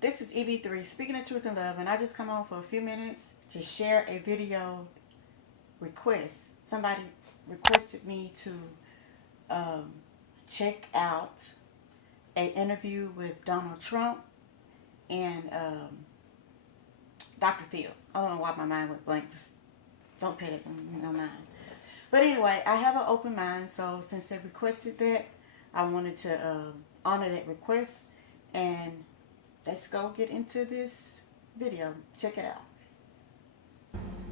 This is EB3, Speaking of Truth and Love, and I just come on for a few minutes to share a video request. Somebody requested me to um, check out an interview with Donald Trump and Dr. Phil. I don't know why my mind went blank. Just don't pay that no mind. But anyway, I have an open mind, so since they requested that, I wanted to honor that request, and let's go get into this video. Check it out.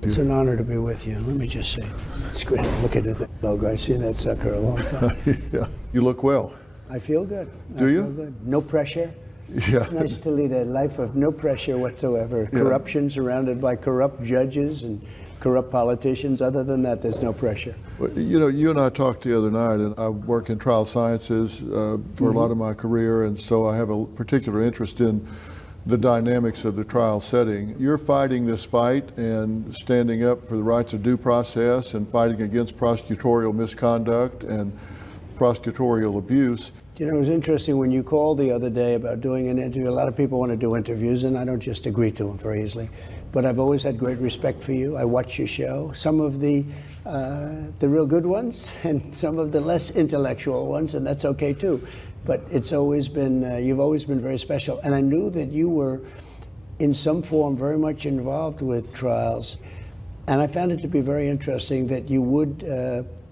It's an honor to be with you. Let me just say, it's great looking at that logo. I've seen that sucker a long time. Yeah, you look well. I feel good. Do you? I feel good. No pressure. Yeah. It's nice to lead a life of no pressure whatsoever. Corruption, surrounded by corrupt judges and corrupt politicians. Other than that, there's no pressure. Well, you know, you and I talked the other night, and I work in trial sciences for a lot of my career, and so I have a particular interest in the dynamics of the trial setting. You're fighting this fight and standing up for the rights of due process and fighting against prosecutorial misconduct and prosecutorial abuse. You know, it was interesting when you called the other day about doing an interview. A lot of people want to do interviews, and I don't just agree to them very easily. But I've always had great respect for you. I watch your show. Some of the real good ones, and some of the less intellectual ones, and that's okay too. But it's always been you've always been very special, and I knew that you were, in some form, very much involved with trials, and I found it to be very interesting that you would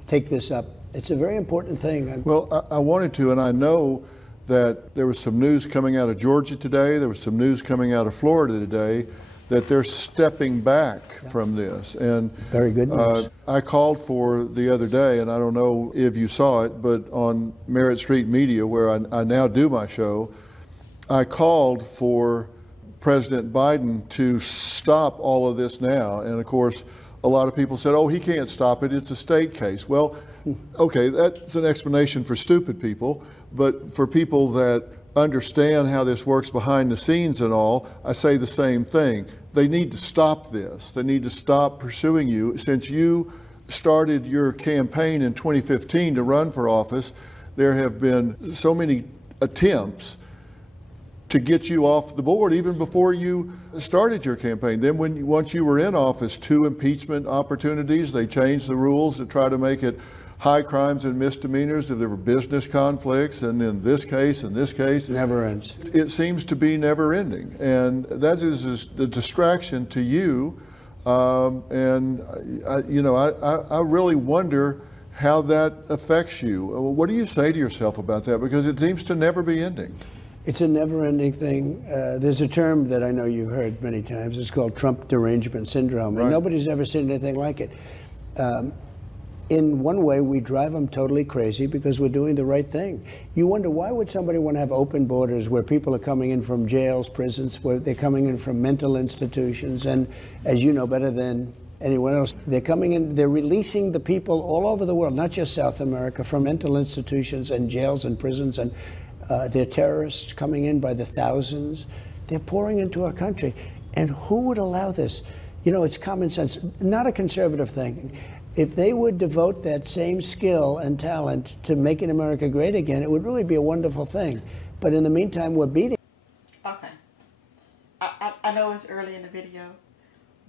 take this up. It's a very important thing. Well, I wanted to, and I know that there was some news coming out of Georgia today, there was some news coming out of Florida today, that they're stepping back from this. And Very good news. I called for the other day, and I don't know if you saw it, but on Merritt Street Media, where I now do my show, I called for President Biden to stop all of this now. And of course, a lot of people said, oh, he can't stop it, it's a state case. Well, okay, that's an explanation for stupid people, but for people that understand how this works behind the scenes and all, I say the same thing. They need to stop this. They need to stop pursuing you. Since you started your campaign in 2015 to run for office, there have been so many attempts to get you off the board even before you started your campaign. Then once you were in office, 2 impeachment opportunities, they changed the rules to try to make it high crimes and misdemeanors if there were business conflicts, and in this case, Never ends. it seems to be never ending. And that is a distraction to you. And I really wonder how that affects you. What do you say to yourself about that? Because it seems to never be ending. It's a never-ending thing. There's a term that I know you've heard many times. It's called Trump derangement syndrome, and Right. nobody's ever seen anything like it. In one way, we drive them totally crazy because we're doing the right thing. You wonder, why would somebody want to have open borders where people are coming in from jails, prisons, where they're coming in from mental institutions, and as you know better than anyone else, they're coming in, they're releasing the people all over the world, not just South America, from mental institutions and jails and prisons, and they're terrorists coming in by the thousands. They're pouring into our country. And who would allow this? You know, it's common sense, not a conservative thing. If they would devote that same skill and talent to making America great again, it would really be a wonderful thing. But in the meantime, we're beating. Okay. I know it's early in the video,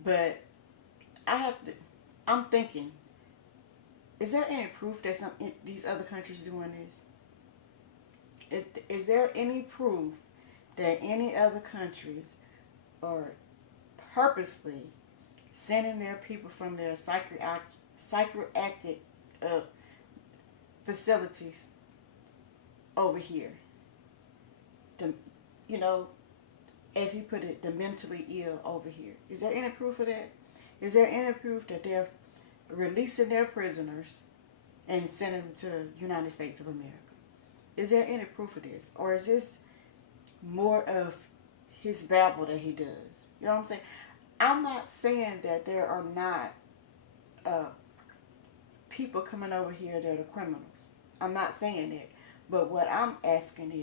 but I'm thinking, is there any proof that these other countries doing this? Is there any proof that any other countries are purposely sending their people from their psychiatric facilities over here? As he put it, the mentally ill over here. Is there any proof of that? Is there any proof that they're releasing their prisoners and sending them to the United States of America? Is there any proof of this? Or is this more of his babble that he does? You know what I'm saying? I'm not saying that there are not people coming over here that are criminals. I'm not saying that. But what I'm asking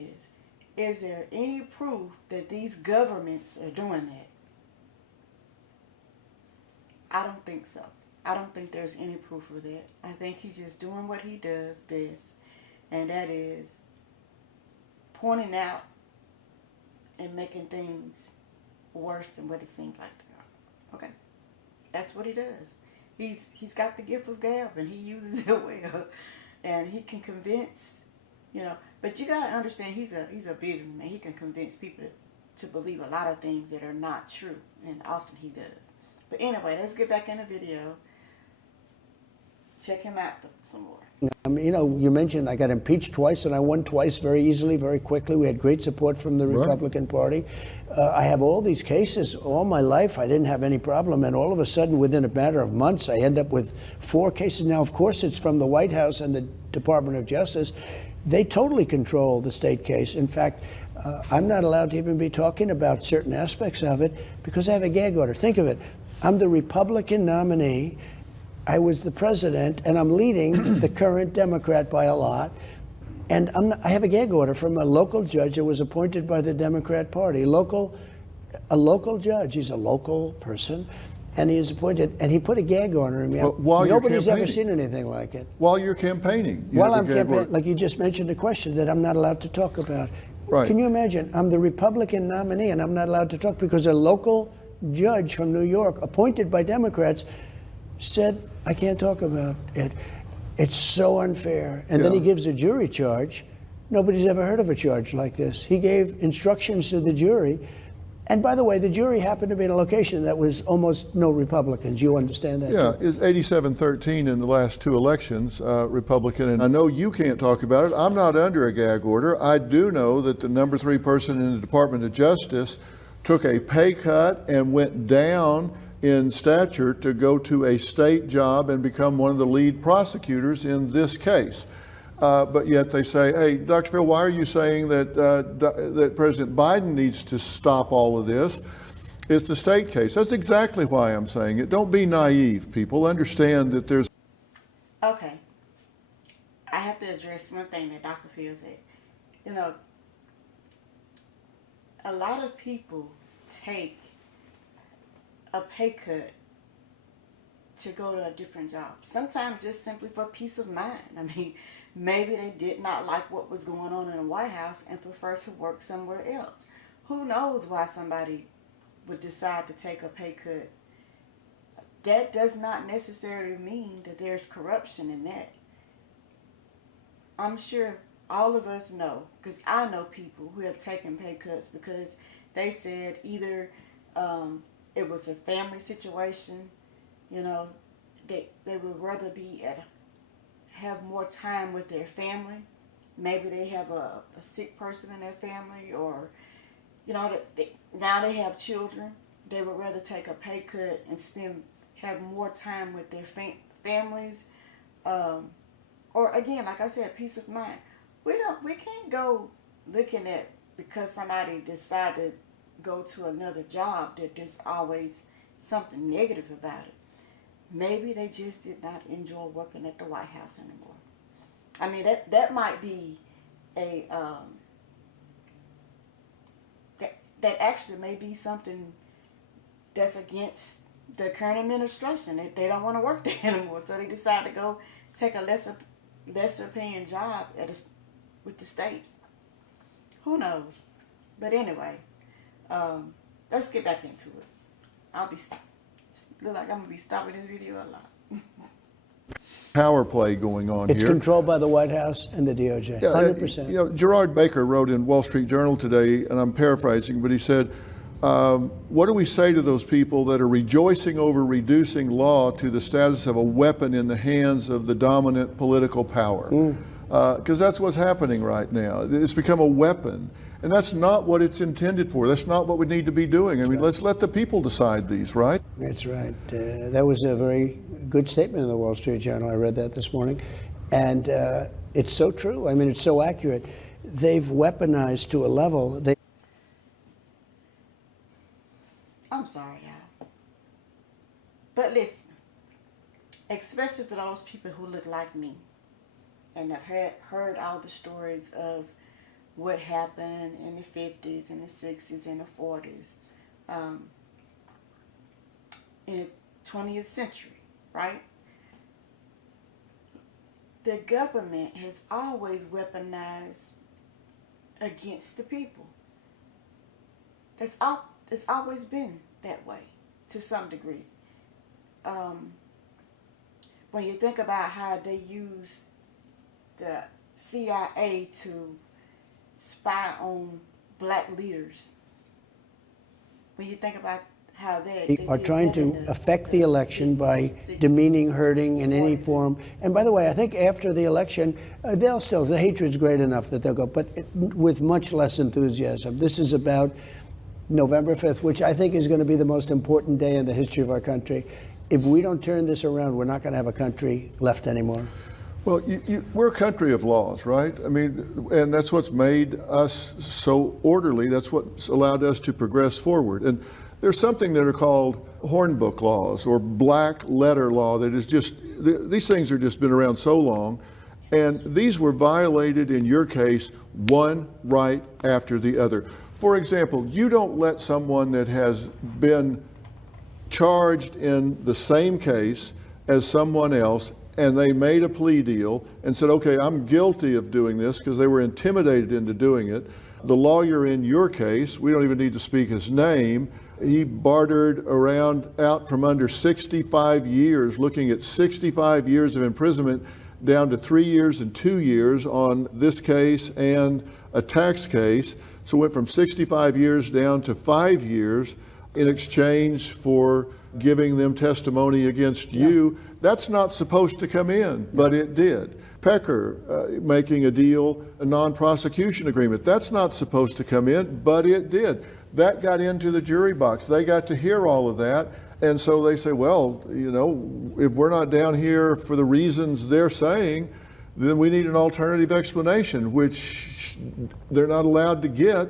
is there any proof that these governments are doing that? I don't think so. I don't think there's any proof of that. I think he's just doing what he does best, and that is pointing out and making things worse than what it seems like they are. Okay, that's what he does. He's got the gift of gab, and he uses it well, and he can convince, you know. But you gotta understand, he's a businessman. He can convince people to believe a lot of things that are not true, and often he does. But anyway, let's get back in the video. Check him out some more. You know, you mentioned I got impeached twice and I won twice very easily, very quickly. We had great support from the Republican Party. I have all these cases all my life. I didn't have any problem. And all of a sudden, within a matter of months, I end up with 4 cases. Now, of course, it's from the White House and the Department of Justice. They totally control the state case. In fact, I'm not allowed to even be talking about certain aspects of it because I have a gag order. Think of it. I'm the Republican nominee. I was the president, and I'm leading the current Democrat by a lot. And I have a gag order from a local judge that was appointed by the Democrat Party. A local judge. He's a local person, and he is appointed. And he put a gag order on me. While you're Nobody's ever campaigning. seen anything like it. While you're campaigning. While I'm campaigning, like you just mentioned a question that I'm not allowed to talk about. Right. Can you imagine? I'm the Republican nominee, and I'm not allowed to talk because a local judge from New York, appointed by Democrats, said I can't talk about it. It's so unfair. And then he gives a jury charge. Nobody's ever heard of a charge like this. He gave instructions to the jury. And by the way, the jury happened to be in a location that was almost no Republicans. You understand that? Yeah, too? it's 87-13 in the last 2 elections, Republican. And I know you can't talk about it. I'm not under a gag order. I do know that the number 3 person in the Department of Justice took a pay cut and went down in stature to go to a state job and become one of the lead prosecutors in this case. But yet they say, hey, Dr. Phil, why are you saying that President Biden needs to stop all of this? It's a state case. That's exactly why I'm saying it. Don't be naive, people. Understand that there's... Okay. I have to address one thing that Dr. Phil said. You know, a lot of people take a pay cut to go to a different job. Sometimes just simply for peace of mind. I mean, maybe they did not like what was going on in the White House and prefer to work somewhere else. Who knows why somebody would decide to take a pay cut? That does not necessarily mean that there's corruption in that. I'm sure all of us know, because I know people who have taken pay cuts because they said either it was a family situation, you know, they would rather have more time with their family. Maybe they have a sick person in their family, or, you know, now they have children. They would rather take a pay cut and have more time with their families. Or again, like I said, peace of mind. We can't go looking at, because somebody decided to go to another job, that there's always something negative about it. Maybe they just did not enjoy working at the White House anymore. I mean, that might be a that actually may be something that's against the current administration. They don't want to work there anymore, so they decide to go take a lesser paying job with the state. Who knows? But anyway, let's get back into it. Look like I'm gonna be stopping this video a lot. power play going on It's here. controlled by the White House and the DOJ, Yeah, 100%. You know, Gerard Baker wrote in Wall Street Journal today, and I'm paraphrasing, but he said, what do we say to those people that are rejoicing over reducing law to the status of a weapon in the hands of the dominant political power? Because that's what's happening right now. It's become a weapon. And that's not what it's intended for. That's not what we need to be doing. I mean, let's let the people decide these, right? That's right. That was a very good statement in the Wall Street Journal. I read that this morning. And it's so true. I mean, it's so accurate. They've weaponized to a level. I'm sorry, y'all. But listen, especially for those people who look like me and have heard all the stories of what happened in the 50s and the 60s and the 40s in the 20th century, right? The government has always weaponized against the people. It's always been that way to some degree. When you think about how they use the CIA to spy on black leaders, when you think about how they are did trying that in to affect the election by 60s, demeaning, hurting in any 40s. form. And by the way, I think after the election, the hatred's great enough that they'll go, but with much less enthusiasm. This is about November 5th, which I think is going to be the most important day in the history of our country. If we don't turn this around, we're not going to have a country left anymore. Well, we're a country of laws, right? I mean, and that's what's made us so orderly. That's what's allowed us to progress forward. And there's something that are called hornbook laws or black letter law that is just, these things are just been around so long. And these were violated in your case, one right after the other. For example, you don't let someone that has been charged in the same case as someone else, and they made a plea deal and said, okay, I'm guilty of doing this because they were intimidated into doing it. The lawyer in your case, we don't even need to speak his name, he bartered around out from under 65 years, looking at 65 years of imprisonment down to 3 years and 2 years on this case and a tax case. So went from 65 years down to 5 years in exchange for giving them testimony against you. That's not supposed to come in, but it did. Pecker making a deal, a non-prosecution agreement. That's not supposed to come in, but it did. That got into the jury box. They got to hear all of that. And so they say, well, you know, if we're not down here for the reasons they're saying, then we need an alternative explanation, which they're not allowed to get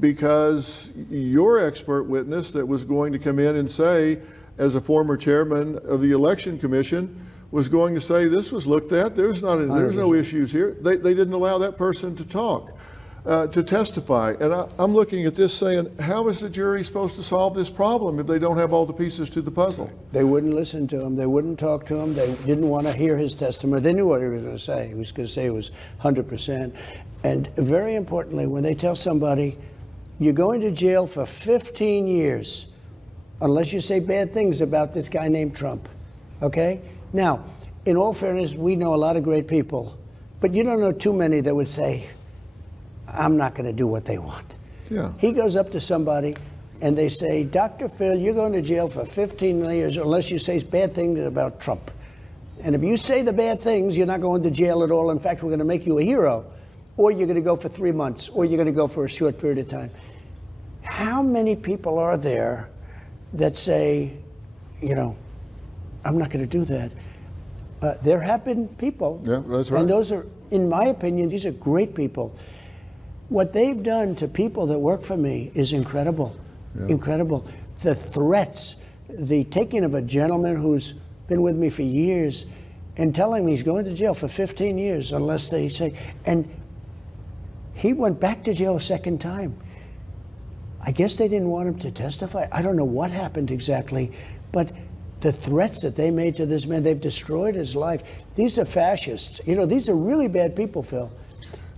because your expert witness that was going to come in and say, as a former chairman of the election commission, was going to say this was looked at. There's no issues here. They didn't allow that person to talk, to testify. And I'm looking at this saying, how is the jury supposed to solve this problem if they don't have all the pieces to the puzzle? They wouldn't listen to him. They wouldn't talk to him. They didn't want to hear his testimony. They knew what he was going to say. He was going to say it was 100%. And very importantly, when they tell somebody, you're going to jail for 15 years, unless you say bad things about this guy named Trump, okay? Now, in all fairness, we know a lot of great people, but you don't know too many that would say, I'm not going to do what they want. Yeah. He goes up to somebody and they say, Dr. Phil, you're going to jail for 15 years unless you say bad things about Trump. And if you say the bad things, you're not going to jail at all. In fact, we're going to make you a hero. Or you're going to go for 3 months, or you're going to go for a short period of time. How many people are there that say, you know, I'm not going to do that? There have been people. Yeah, that's right. And those are, in my opinion, these are great people. What they've done to people that work for me is incredible. Yeah. Incredible. The threats, the taking of a gentleman who's been with me for years and telling me he's going to jail for 15 years unless they say, and he went back to jail a second time. I guess they didn't want him to testify. I don't know what happened exactly, but the threats that they made to this man, they've destroyed his life. These are fascists. You know, these are really bad people, Phil.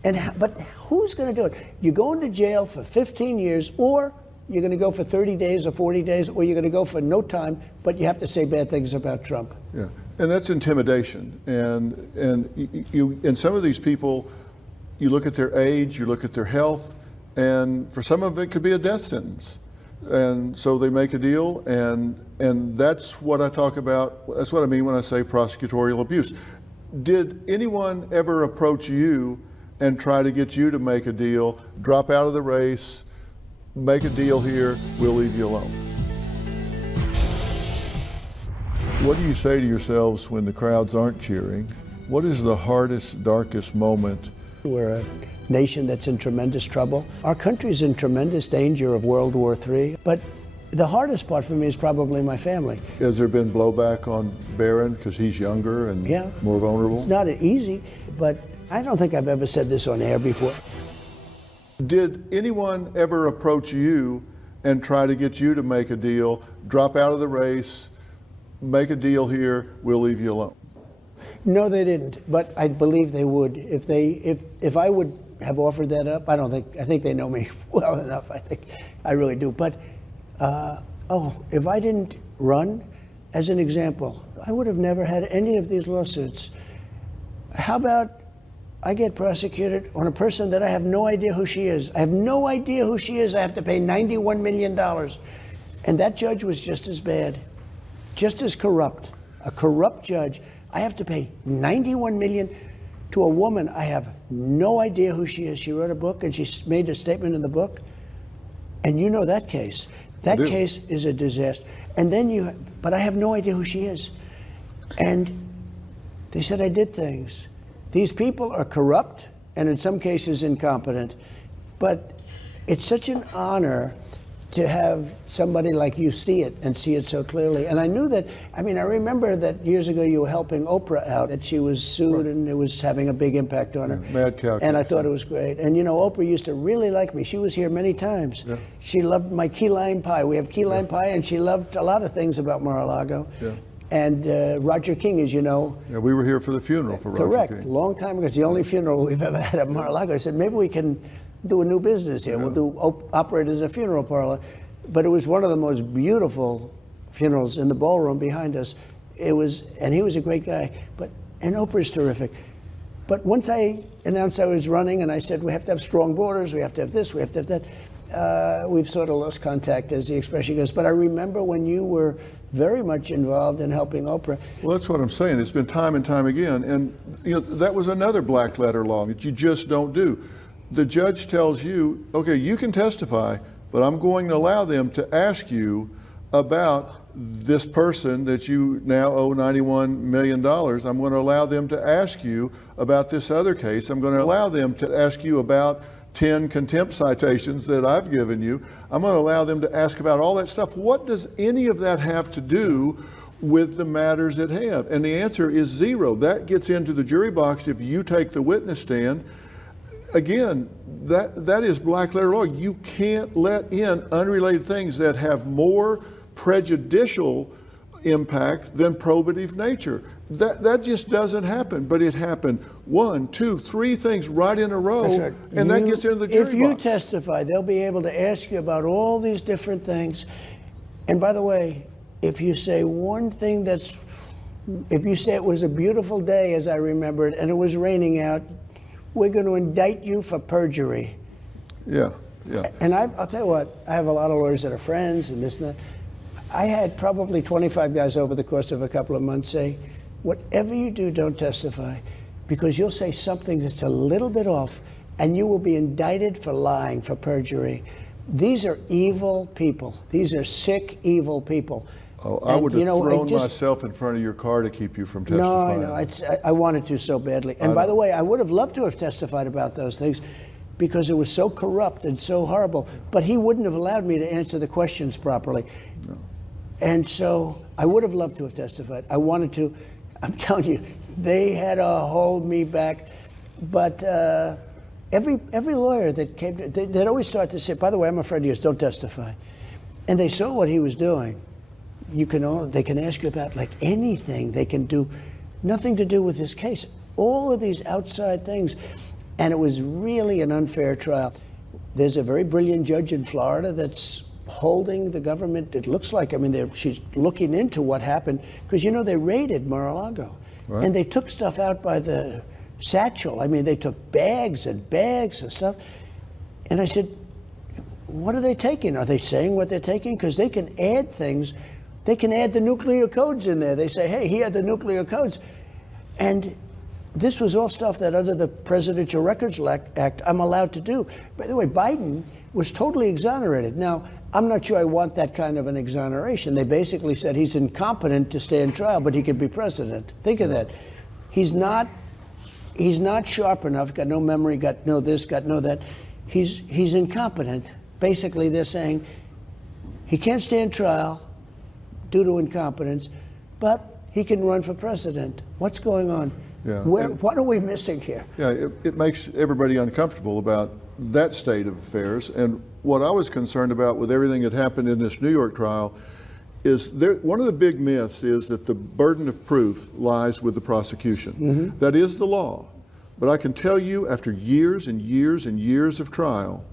But who's going to do it? You're going to jail for 15 years, or you're going to go for 30 days or 40 days, or you're going to go for no time, but you have to say bad things about Trump. Yeah, and that's intimidation. And some of these people, you look at their age, you look at their health, and for some of it could be a death sentence. And so they make a deal, and that's what I talk about. That's what I mean when I say prosecutorial abuse. Did anyone ever approach you and try to get you to make a deal, drop out of the race, make a deal here, we'll leave you alone? What do you say to yourselves when the crowds aren't cheering? What is the hardest, darkest moment? We're a nation that's in tremendous trouble. Our country's in tremendous danger of World War III. But the hardest part for me is probably my family. Has there been blowback on Barron because he's younger and more vulnerable? It's not easy, but I don't think I've ever said this on air before. Did anyone ever approach you and try to get you to make a deal, drop out of the race, make a deal here, we'll leave you alone? No, they didn't, but I believe they would. If I would have offered that up, I think they know me well enough, I think. I really do. But, if I didn't run, as an example, I would have never had any of these lawsuits. How about I get prosecuted on a person that I have no idea who she is? I have no idea who she is. I have to pay $91 million. And that judge was just as bad, just as corrupt, a corrupt judge. I have to pay $91 million to a woman. I have no idea who she is. She wrote a book and she made a statement in the book. And you know that case. That case is a disaster. And then but I have no idea who she is. And they said I did things. These people are corrupt and in some cases incompetent, but it's such an honor to have somebody like you see it and see it so clearly. And I knew that, I remember that years ago you were helping Oprah out, and she was sued and it was having a big impact on her. Mad cow. And I thought it was great. And Oprah used to really like me. She was here many times. Yeah. She loved my key lime pie. We have key lime pie, and she loved a lot of things about Mar-a-Lago. Yeah. And Roger King, as you know. Yeah, we were here for the funeral for Roger Correct. King. Long time ago. It's the only funeral we've ever had at Mar-a-Lago. I said, maybe we can do a new business here. Yeah. We'll operate as a funeral parlor. But it was one of the most beautiful funerals in the ballroom behind us. And he was a great guy. And Oprah's terrific. But once I announced I was running, and I said, we have to have strong borders, we have to have this, we have to have that, we've sort of lost contact, as the expression goes. But I remember when you were very much involved in helping Oprah. Well, that's what I'm saying. It's been time and time again. And that was another black letter law that you just don't do. The judge tells you, okay, you can testify, but I'm going to allow them to ask you about this person that you now owe $91 million. I'm going to allow them to ask you about this other case. I'm going to allow them to ask you about 10 contempt citations that I've given you. I'm going to allow them to ask about all that stuff. What does any of that have to do with the matters at hand? And the answer is zero. That gets into the jury box if you take the witness stand. Again, that is black letter law. You can't let in unrelated things that have more prejudicial impact than probative nature. That just doesn't happen. But it happened 1, 2, 3 things right in a row, That's right. and that gets into the jury box. If you testify, they'll be able to ask you about all these different things. And by the way, if you say one thing if you say it was a beautiful day, as I remember it, and it was raining out, we're going to indict you for perjury. Yeah, yeah. And I'll tell you what, I have a lot of lawyers that are friends and this and that. I had probably 25 guys over the course of a couple of months say, whatever you do, don't testify, because you'll say something that's a little bit off and you will be indicted for lying, for perjury. These are evil people. These are sick, evil people. Oh, I would have thrown myself in front of your car to keep you from testifying. No, I wanted to so badly. And by the way, I would have loved to have testified about those things because it was so corrupt and so horrible. But he wouldn't have allowed me to answer the questions properly. No. And so I would have loved to have testified. I wanted to. I'm telling you, they had to hold me back. But every lawyer that came, they'd always start to say, by the way, I'm a friend of yours, don't testify. And they saw what he was doing. They can ask you about like anything. They can do nothing to do with this case. All of these outside things. And it was really an unfair trial. There's a very brilliant judge in Florida that's holding the government. It looks like, she's looking into what happened because, they raided Mar-a-Lago. Right. And they took stuff out by the satchel. They took bags and bags and stuff. And I said, what are they taking? Are they saying what they're taking? Because they can add things. They can add the nuclear codes in there. They say, hey, he had the nuclear codes. And this was all stuff that under the Presidential Records Act, I'm allowed to do. By the way, Biden was totally exonerated. Now, I'm not sure I want that kind of an exoneration. They basically said he's incompetent to stand trial, but he could be president. Think of that. He's not sharp enough, got no memory, got no this, got no that. He's incompetent. Basically, they're saying he can't stand trial due to incompetence, but he can run for president. What's going on? Yeah. What are we missing here? Yeah, it makes everybody uncomfortable about that state of affairs. And what I was concerned about with everything that happened in this New York trial is one of the big myths is that the burden of proof lies with the prosecution. Mm-hmm. That is the law. But I can tell you, after years and years and years of trial,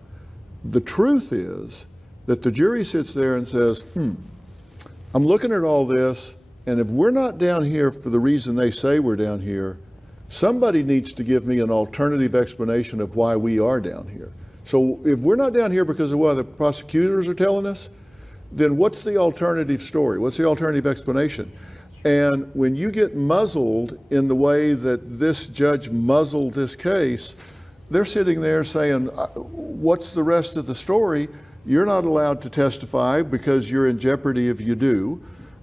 the truth is that the jury sits there and says, I'm looking at all this, and if we're not down here for the reason they say we're down here, somebody needs to give me an alternative explanation of why we are down here. So if we're not down here because of what the prosecutors are telling us, then what's the alternative story? What's the alternative explanation? And when you get muzzled in the way that this judge muzzled this case, they're sitting there saying, what's the rest of the story? You're not allowed to testify because you're in jeopardy if you do.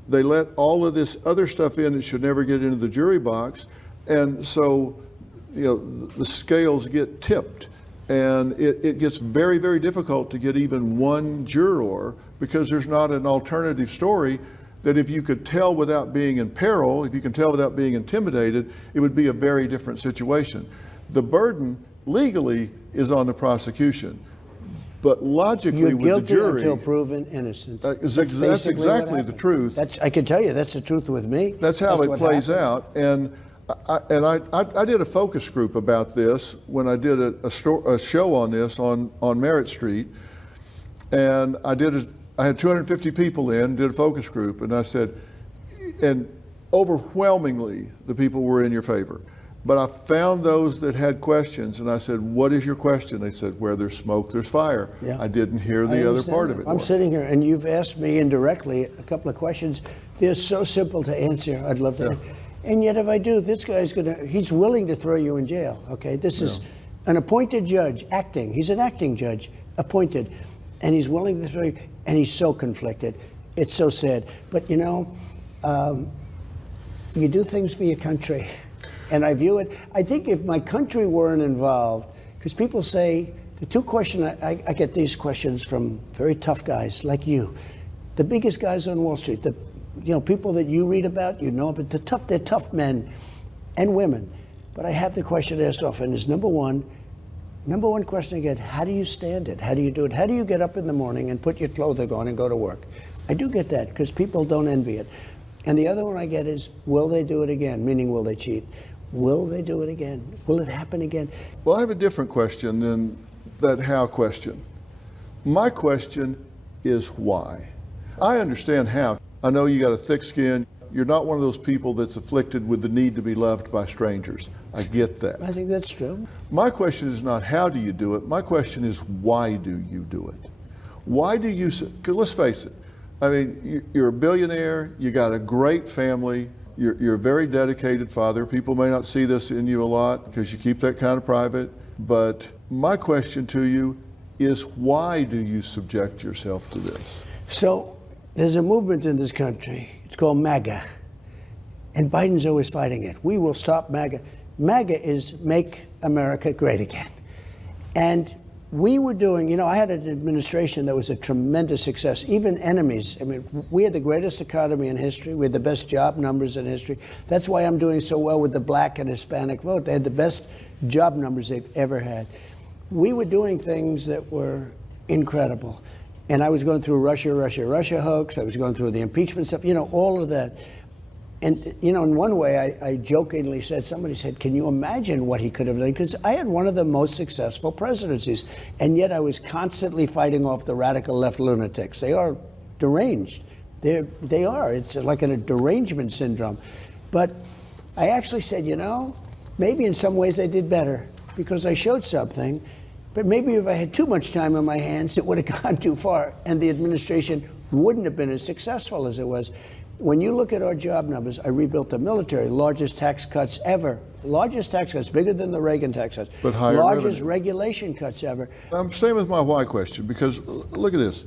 They let all of this other stuff in that should never get into the jury box. And so, the scales get tipped. And it gets very, very difficult to get even one juror because there's not an alternative story that if you could tell without being in peril, if you can tell without being intimidated, it would be a very different situation. The burden legally is on the prosecution, but logically You're with guilty the jury, until proven innocent. that's basically exactly what the happened. truth. I can tell you that's the truth with me. That's how it what plays happened. out. And I did a focus group about this when I did a show on this on Merritt Street, and I had 250 people in, did a focus group, and I said, and overwhelmingly the people were in your favor. But I found those that had questions, and I said, what is your question? They said, where there's smoke, there's fire. Yeah. I didn't hear I the other understand part that. of it. I'm sitting here, and you've asked me indirectly a couple of questions. They're so simple to answer. I'd love to. And yet, if I do, this guy's he's willing to throw you in jail. Okay, this is an appointed judge acting. He's an acting judge, appointed, and he's willing to throw you. And he's so conflicted. It's so sad. But you do things for your country. And I view it, I think if my country weren't involved, because people say, the two questions, I get these questions from very tough guys like you, the biggest guys on Wall Street, the people that you read about, but they're tough men and women. But I have the question asked often is number one question I get, how do you stand it? How do you do it? How do you get up in the morning and put your clothing on and go to work? I do get that because people don't envy it. And the other one I get is, will they do it again? Meaning, will they cheat? Will they do it again? Will it happen again? Well, I have a different question than that how question. My question is why. I understand how. I know you got a thick skin. You're not one of those people that's afflicted with the need to be loved by strangers. I get that. I think that's true. My question is not how do you do it. My question is why do you do it? Why do you, 'cause let's face it. I mean, you're a billionaire. You got a great family. You're a very dedicated father. People may not see this in you a lot because you keep that kind of private. But my question to you is why do you subject yourself to this? So there's a movement in this country. It's called MAGA. And Biden's always fighting it. We will stop MAGA. MAGA is Make America Great Again. And we were doing, I had an administration that was a tremendous success. Even enemies, we had the greatest economy in history. We had the best job numbers in history. That's why I'm doing so well with the black and Hispanic vote. They had the best job numbers they've ever had. We were doing things that were incredible. And I was going through Russia hoax. I was going through the impeachment stuff, all of that. And, in one way, I jokingly said, somebody said, can you imagine what he could have done? Because I had one of the most successful presidencies. And yet I was constantly fighting off the radical left lunatics. They are deranged. They are. It's like a derangement syndrome. But I actually said, maybe in some ways I did better because I showed something. But maybe if I had too much time on my hands, it would have gone too far. And the administration wouldn't have been as successful as it was. When you look at our job numbers, I rebuilt the military, largest tax cuts ever. Largest tax cuts, bigger than the Reagan tax cuts. But higher largest revenue. Regulation cuts ever. I'm staying with my why question because look at this.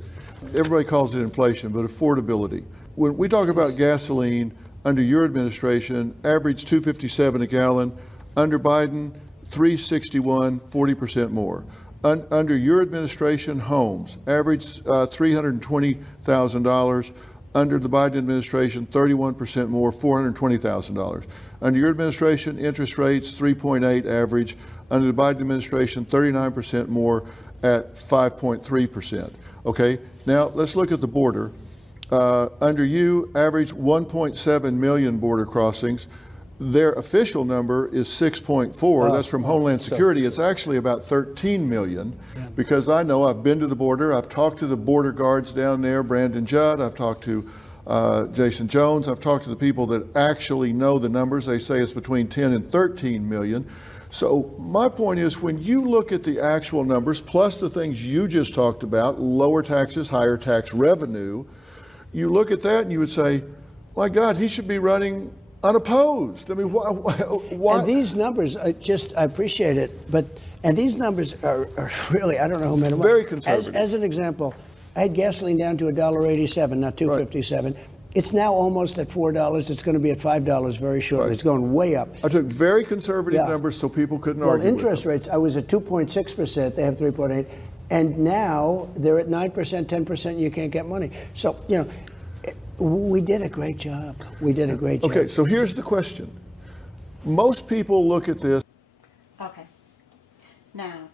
Everybody calls it inflation, but affordability. When we talk about gasoline under your administration, average $2.57 a gallon. Under Biden, $3.61, 40% more. Under your administration, homes, average $320,000. Under the Biden administration, 31% more, $420,000. Under your administration, interest rates, 3.8 average. Under the Biden administration, 39% more at 5.3%. Okay, now let's look at the border. Under you, average 1.7 million border crossings. Their official number is 6.4. That's from Homeland Security. It's actually about 13 million because I know I've been to the border. I've talked to the border guards down there, Brandon Judd. I've talked to Jason Jones. I've talked to the people that actually know the numbers. They say it's between 10 and 13 million. So my point is, when you look at the actual numbers, plus the things you just talked about, lower taxes, higher tax revenue, you look at that and you would say, my God, he should be running unopposed. I mean, why? And these numbers, I appreciate it, and these numbers are really, I don't know who made them up. Very conservative. As an example, I had gasoline down to $1.87, not $2.57. Right. It's now almost at $4. It's going to be at $5 very shortly. Right. It's going way up. I took very conservative numbers so people couldn't argue. Well, interest rates, I was at 2.6%. They have 3.8, and now they're at 9%, 10%. You can't get money. So we did a great job. We did a great job. Okay, so here's the question. Most people look at this. Okay. Now,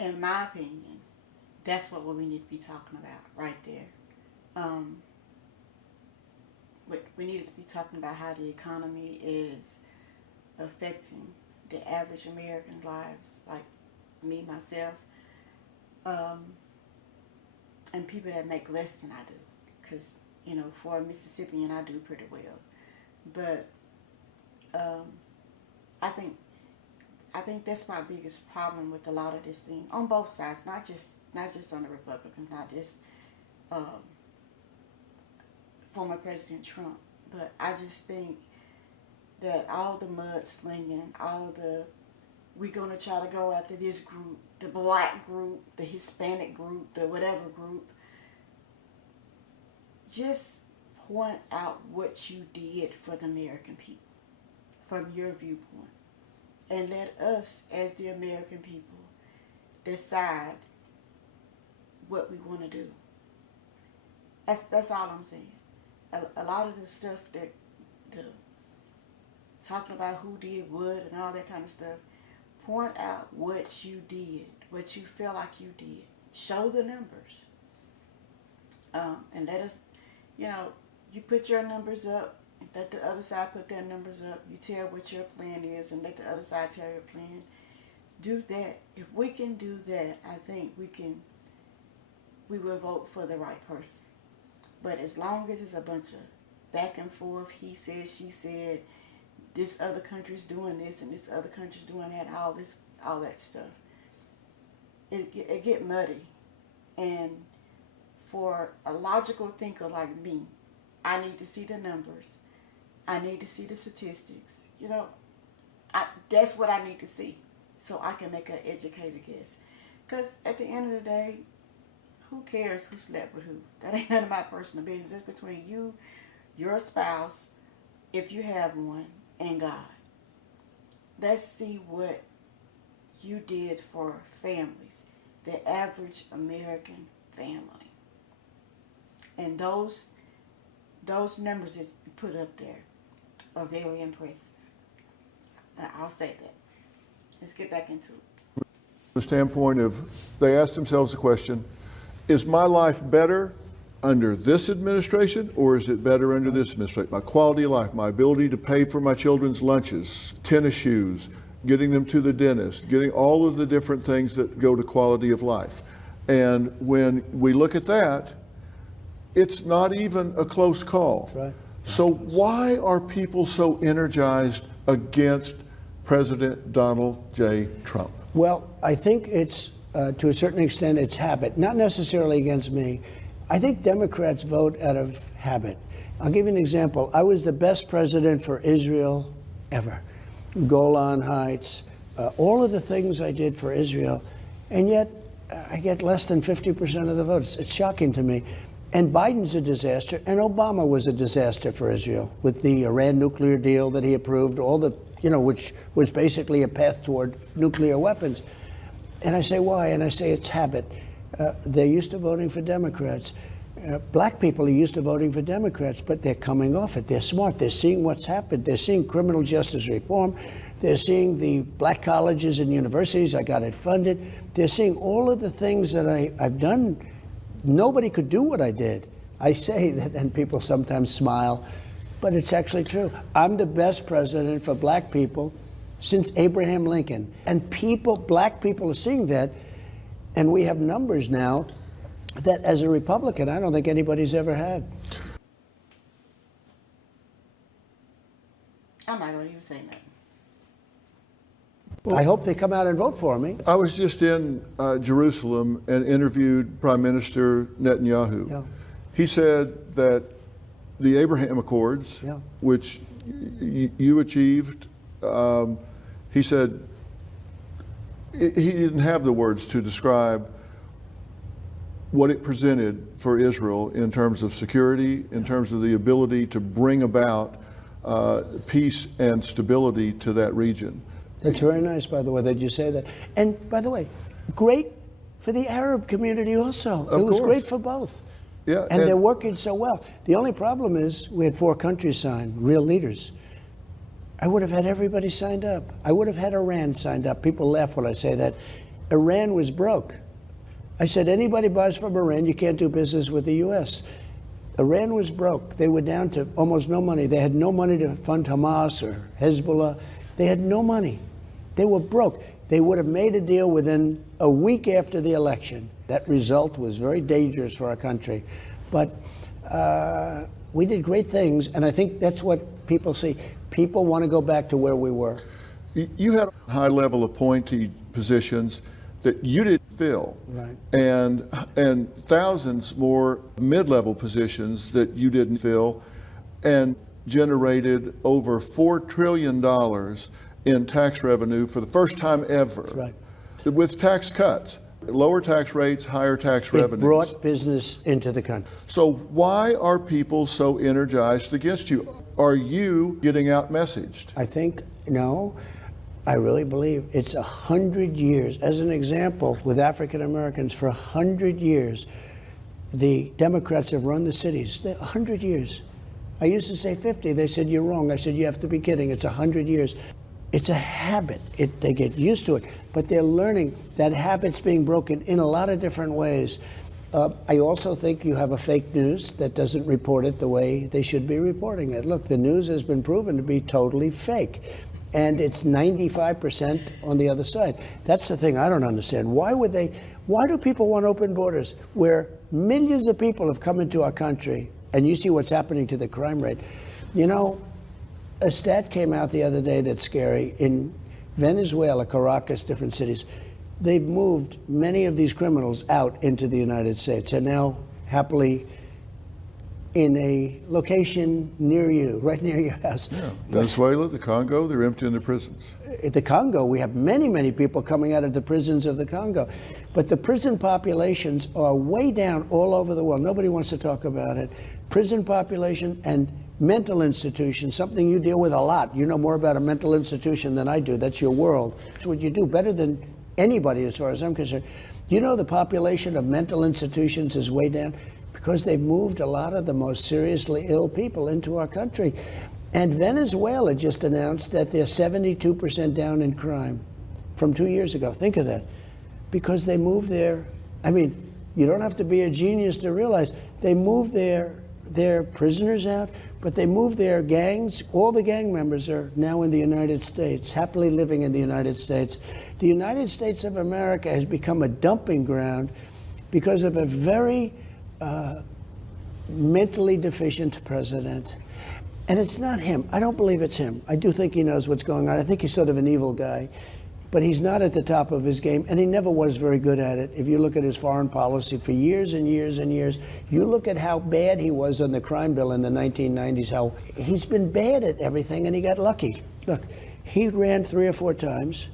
in my opinion, that's what we need to be talking about right there. We need to be talking about how the economy is affecting the average American's lives, like me, myself, and people that make less than I do. Because, for a Mississippian, I do pretty well. But I think that's my biggest problem with a lot of this thing on both sides, not just on the Republicans, not just former President Trump, but I just think that all the mudslinging, we're gonna try to go after this group, the black group, the Hispanic group, the whatever group. Just point out what you did for the American people from your viewpoint, and let us, as the American people, decide what we want to do. That's all I'm saying. A lot of the stuff that talking about who did what and all that kind of stuff, point out what you did, what you feel like you did. Show the numbers, and let us. You put your numbers up, let the other side put their numbers up. You tell what your plan is, and let the other side tell your plan. Do that. If we can do that, I think we will vote for the right person. But as long as it's a bunch of back and forth, he said, she said, this other country's doing this and this other country's doing that, all that stuff, it get muddy. And for a logical thinker like me, I need to see the numbers. I need to see the statistics. That's what I need to see so I can make an educated guess. Because at the end of the day, who cares who slept with who? That ain't none of my personal business. It's between you, your spouse, if you have one, and God. Let's see what you did for families, the average American family. And those numbers that you put up there are very impressive. I'll say that. Let's get back into it. The standpoint of, they asked themselves the question, is my life better under this administration or is it better under this administration? My quality of life, my ability to pay for my children's lunches, tennis shoes, getting them to the dentist, getting all of the different things that go to quality of life. And when we look at that, it's not even a close call. That's right. So why are people so energized against President Donald J. Trump? Well, I think it's, to a certain extent, it's habit, not necessarily against me. I think Democrats vote out of habit. I'll give you an example. I was the best president for Israel ever. Golan Heights, all of the things I did for Israel, and yet I get less than 50% of the votes. It's shocking to me. And Biden's a disaster, and Obama was a disaster for Israel with the Iran nuclear deal that he approved, all the, which was basically a path toward nuclear weapons. And I say, why? And I say, it's habit. They're used to voting for Democrats. Black people are used to voting for Democrats, but they're coming off it. They're smart. They're seeing what's happened. They're seeing criminal justice reform. They're seeing the black colleges and universities. I got it funded. They're seeing all of the things that I've done. Nobody could do what I did. I say that, and people sometimes smile. but it's actually true. I'm the best president for black people since Abraham Lincoln. And black people are seeing that. And we have numbers now that as a Republican, I don't think anybody's ever had. I'm not going to even say nothing. I hope they come out and vote for me. I was just in Jerusalem and interviewed Prime Minister Netanyahu. Yeah. He said that the Abraham Accords, Yeah. which you achieved, he said he didn't have the words to describe what it presented for Israel in terms of security, in terms of the ability to bring about peace and stability to that region. That's very nice, by the way, that you say that. And by the way, great for the Arab community also. Of It was course. great for both. Yeah, And they're working so well. The only problem is we had 4 countries sign, real leaders. I would have had everybody signed up. I would have had Iran signed up. People laugh when I say that. Iran was broke. I said, anybody buys from Iran, you can't do business with the U.S. Iran was broke. They were down to almost no money. They had no money to fund Hamas or Hezbollah. They had no money. They were broke. They would have made a deal within a week after the election. That result was very dangerous for our country. But we did great things, and I think that's what people see. People want to go back to where we were. You had high-level appointee positions that you didn't fill, Right. and thousands more mid-level positions that you didn't fill, and generated over $4 trillion in tax revenue for the first time ever. Right. With tax cuts, lower tax rates, higher tax It revenues. brought business into the country. So why are people so energized against you? Are you getting out messaged? I think, no, I really believe it's 100 years. As an example, with African Americans, for 100 years, the Democrats have run the cities. 100 years. I used to say 50. They said, you're wrong. I said, you have to be kidding. It's 100 years. It's a habit. They get used to it. But they're learning that habit's being broken in a lot of different ways. I also think you have a fake news that doesn't report it the way they should be reporting it. Look, the news has been proven to be totally fake. And it's 95% on the other side. That's the thing I don't understand. Why do people want open borders where millions of people have come into our country, and you see what's happening to the crime rate? You know, a stat came out the other day that's scary. In Venezuela, Caracas, different cities, they've moved many of these criminals out into the United States and now happily in a location near you, right near your house. Yeah. Venezuela, the Congo, they're emptying their prisons. At the Congo, we have many, many people coming out of the prisons of the Congo. But the prison populations are way down all over the world. Nobody wants to talk about it. Prison population and mental institutions, something you deal with a lot. You know more about a mental institution than I do. That's your world. It's what you do better than anybody as far as I'm concerned. You know the population of mental institutions is way down because they've moved a lot of the most seriously ill people into our country. And Venezuela just announced that they're 72% down in crime from 2 years ago. Think of that. Because they moved there. I mean, you don't have to be a genius to realize they moved their prisoners out, but they moved their gangs. All the gang members are now in the United States, happily living in the United States. The United States of America has become a dumping ground because of a very mentally deficient president. And it's not him. I don't believe it's him. I do think he knows what's going on. I think he's sort of an evil guy. But he's not at the top of his game, and he never was very good at it. If you look at his foreign policy for years and years and years, you look at how bad he was on the crime bill in the 1990s, how he's been bad at everything, and he got lucky. Look, he ran 3 or 4 times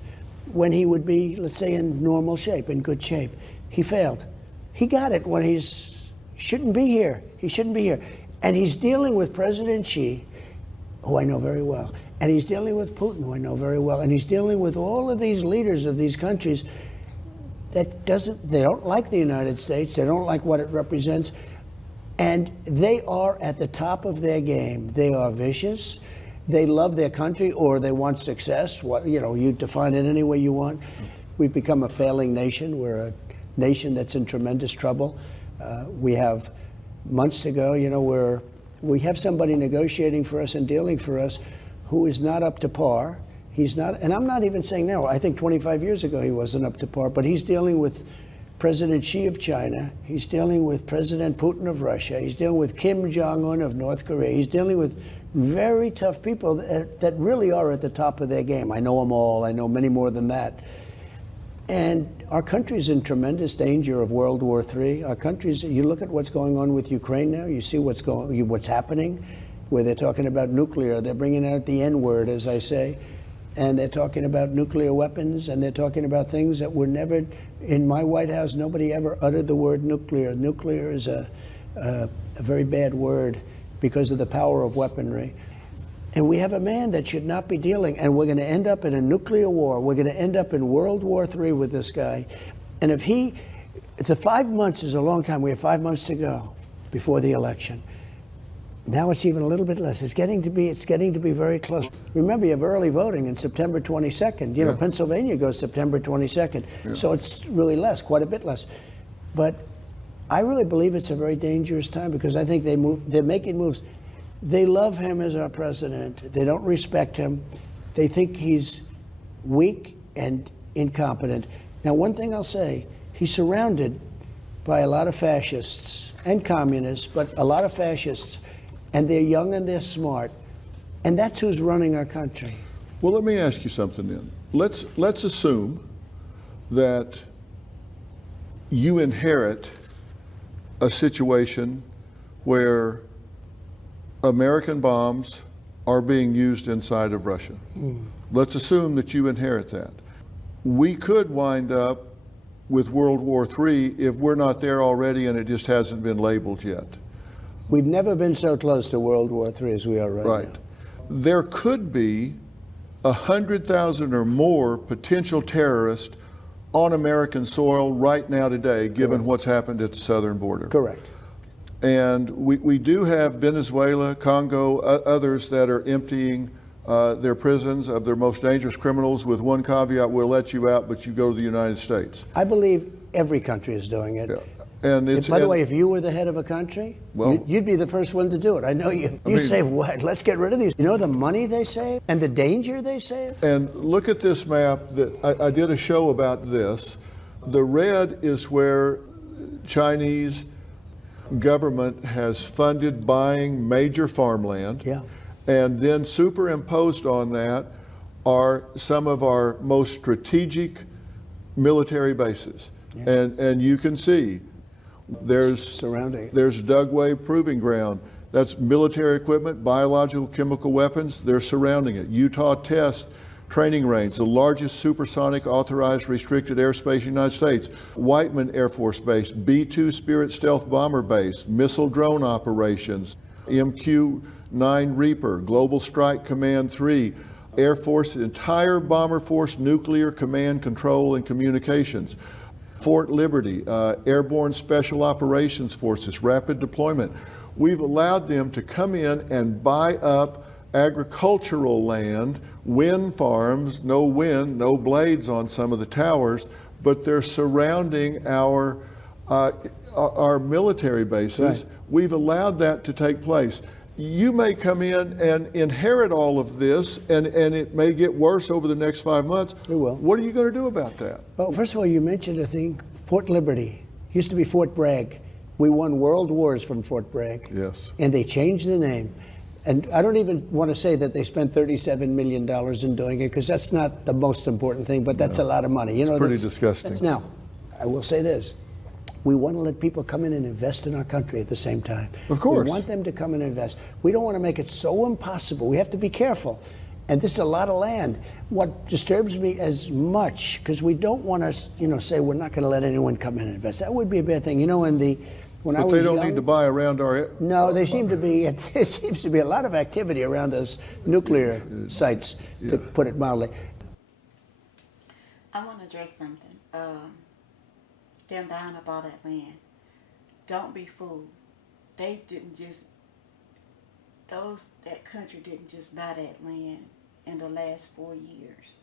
when he would be, let's say, in normal shape, in good shape. He failed. He got it when shouldn't be here. He shouldn't be here. And he's dealing with President Xi, who I know very well. And he's dealing with Putin, who I know very well. And he's dealing with all of these leaders of these countries that they don't like the United States. They don't like what it represents. And they are at the top of their game. They are vicious. They love their country, or they want success. You define it any way you want. We've become a failing nation. We're a nation that's in tremendous trouble. We have months ago, we're We have somebody negotiating for us and dealing for us who is not up to par. He's not, and I'm not even saying now, I think 25 years ago he wasn't up to par, but he's dealing with President Xi of China. He's dealing with President Putin of Russia. He's dealing with Kim Jong-un of North Korea. He's dealing with very tough people that really are at the top of their game. I know them all. I know many more than that. And our country's in tremendous danger of World War III. Our country's, you look at what's going on with Ukraine now, you see what's happening, where they're talking about nuclear. They're bringing out the N-word, as I say. And they're talking about nuclear weapons, and they're talking about things that were never, in my White House, nobody ever uttered the word nuclear. Nuclear is a very bad word because of the power of weaponry. And we have a man that should not be dealing, and we're going to end up in a nuclear war. We're going to end up in World War III with this guy. And if the 5 months is a long time. We have 5 months to go before the election. Now it's even a little bit less. It's getting to be very close. Remember, you have early voting in September 22nd. You know, Pennsylvania goes September 22nd. Yeah. So it's really less, quite a bit less. But I really believe it's a very dangerous time because I think they're making moves. They love him as our president. They don't respect him. They think he's weak and incompetent. Now, one thing I'll say, he's surrounded by a lot of fascists and communists, but a lot of fascists. And they're young and they're smart. And that's who's running our country. Well, let me ask you something then. Let's assume that you inherit a situation where American bombs are being used inside of Russia. Let's assume that you inherit that. We could wind up with World War III if we're not there already and it just hasn't been labeled yet. We've never been so close to World War III as we are right now. There could be 100,000 or more potential terrorists on American soil right now today, given what's happened at the southern border. Correct. And we do have Venezuela, Congo, others that are emptying their prisons of their most dangerous criminals with one caveat: we'll let you out, but you go to the United States. I believe every country is doing it. Yeah. And by the way, if you were the head of a country, you'd be the first one to do it. I know you. You'd say, what? Let's get rid of these. You know the money they save and the danger they save? And look at this map. That I did a show about this. The red is where Chinese government has funded buying major farmland. Yeah. And then superimposed on that are some of our most strategic military bases. Yeah. And you can see there's Dugway Proving Ground. That's military equipment, biological, chemical weapons. They're surrounding it. Utah Test Training Range, the largest supersonic authorized restricted airspace in the United States. Whiteman Air Force Base, B-2 Spirit Stealth Bomber Base, missile drone operations, MQ-9 Reaper, Global Strike Command 3, Air Force entire Bomber Force Nuclear Command Control and Communications. Fort Liberty, Airborne Special Operations Forces, Rapid Deployment. We've allowed them to come in and buy up agricultural land, wind farms, no wind, no blades on some of the towers, but they're surrounding our military bases. Right. We've allowed that to take place. You may come in and inherit all of this, and it may get worse over the next 5 months. It will. What are you going to do about that? Well, first of all, you mentioned a thing, Fort Liberty. Used to be Fort Bragg. We won world wars from Fort Bragg. Yes. And they changed the name. And I don't even want to say that they spent $37 million in doing it, because that's not the most important thing, but that's a lot of money. It's pretty disgusting. Now, I will say this. We want to let people come in and invest in our country at the same time. Of course. We want them to come and invest. We don't want to make it so impossible. We have to be careful. And this is a lot of land. What disturbs me as much, because we don't want to, say we're not going to let anyone come in and invest. That would be a bad thing. When I was But they don't need to buy around our... No, there seems to be a lot of activity around those nuclear sites, to put it mildly. I want to address something. Them buying up all that land. Don't be fooled. They didn't just... That country didn't just buy that land in the last 4 years.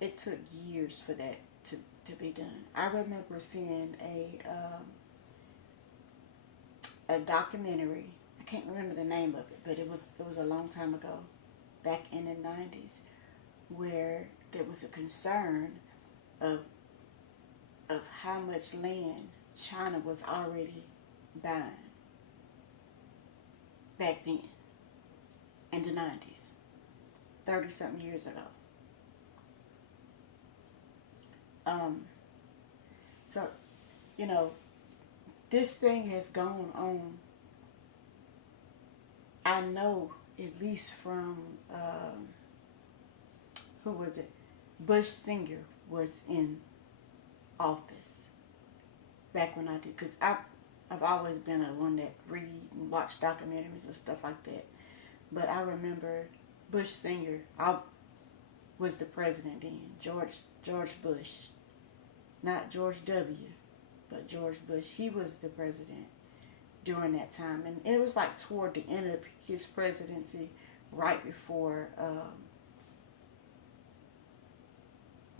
It took years for that to be done. I remember seeing a documentary. I can't remember the name of it, but it was a long time ago, back in the 90s, where there was a concern of how much land China was already buying back then, in the 90s, 30-something years ago. So, you know, this thing has gone on, I know, at least from, who was it? Bush Sr. was in office back when I did, because I've always been a one that read and watch documentaries and stuff like that. But I remember Bush Sr. was the president then, George Bush. Not George W., but George Bush. He was the president during that time. And it was like toward the end of his presidency, right before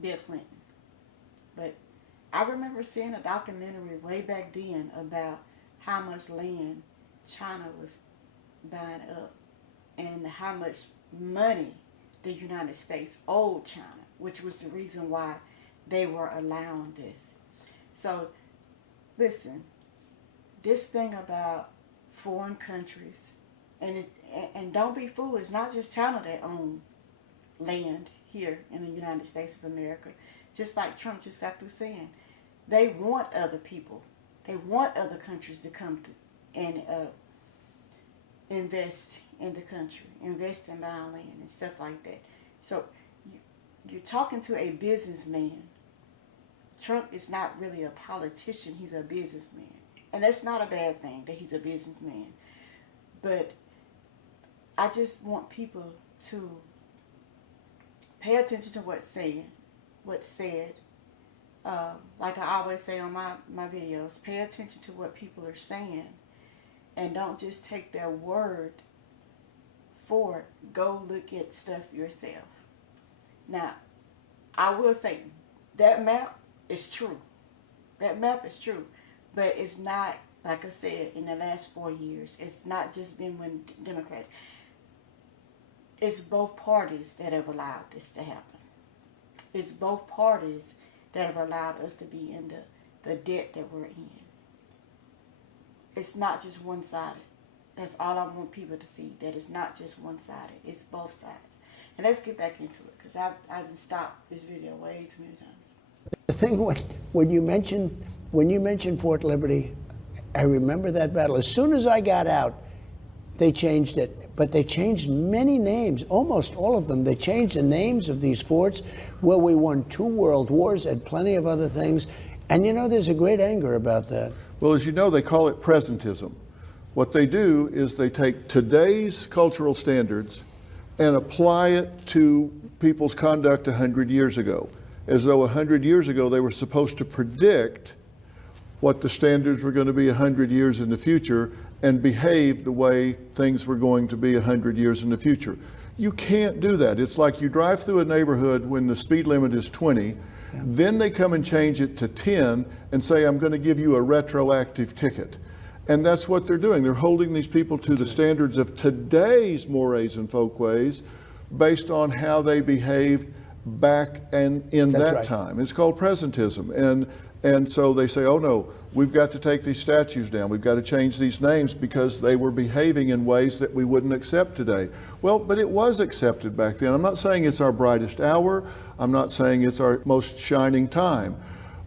Bill Clinton. But I remember seeing a documentary way back then about how much land China was buying up and how much money the United States owed China, which was the reason why they were allowing this. So, listen, this thing about foreign countries, and don't be fooled, it's not just China that own land here in the United States of America. Just like Trump just got through saying, they want other people, they want other countries to come to and invest in the country, invest in buying land and stuff like that. So you're talking to a businessman. Trump is not really a politician, he's a businessman. And that's not a bad thing that he's a businessman. But I just want people to pay attention to what's said. Like I always say on my videos, pay attention to what people are saying and don't just take their word for it. Go look at stuff yourself. Now, I will say that map is true. That map is true. But it's not, like I said, in the last 4 years. It's not just been when Democrat. It's both parties that have allowed this to happen. It's both parties that have allowed us to be in the debt that we're in. It's not just one-sided. That's all I want people to see, that it's not just one-sided. It's both sides. And let's get back into it, because I've stopped this video way too many times. The thing when you mentioned Fort Liberty, I remember that battle. As soon as I got out, they changed it. But they changed many names, almost all of them. They changed the names of these forts where we won 2 world wars and plenty of other things. And you know, there's a great anger about that. Well, as you know, they call it presentism. What they do is they take today's cultural standards and apply it to people's conduct 100 years ago, as though 100 years ago they were supposed to predict what the standards were going to be 100 years in the future and behave the way things were going to be 100 years in the future. You can't do that. It's like you drive through a neighborhood when the speed limit is 20, then they come and change it to 10 and say, I'm going to give you a retroactive ticket. And that's what they're doing. They're holding these people to the standards of today's mores and folkways based on how they behaved back and in That's that right. time. It's called presentism. And so they say, oh no, we've got to take these statues down. We've got to change these names because they were behaving in ways that we wouldn't accept today. Well, but it was accepted back then. I'm not saying it's our brightest hour. I'm not saying it's our most shining time.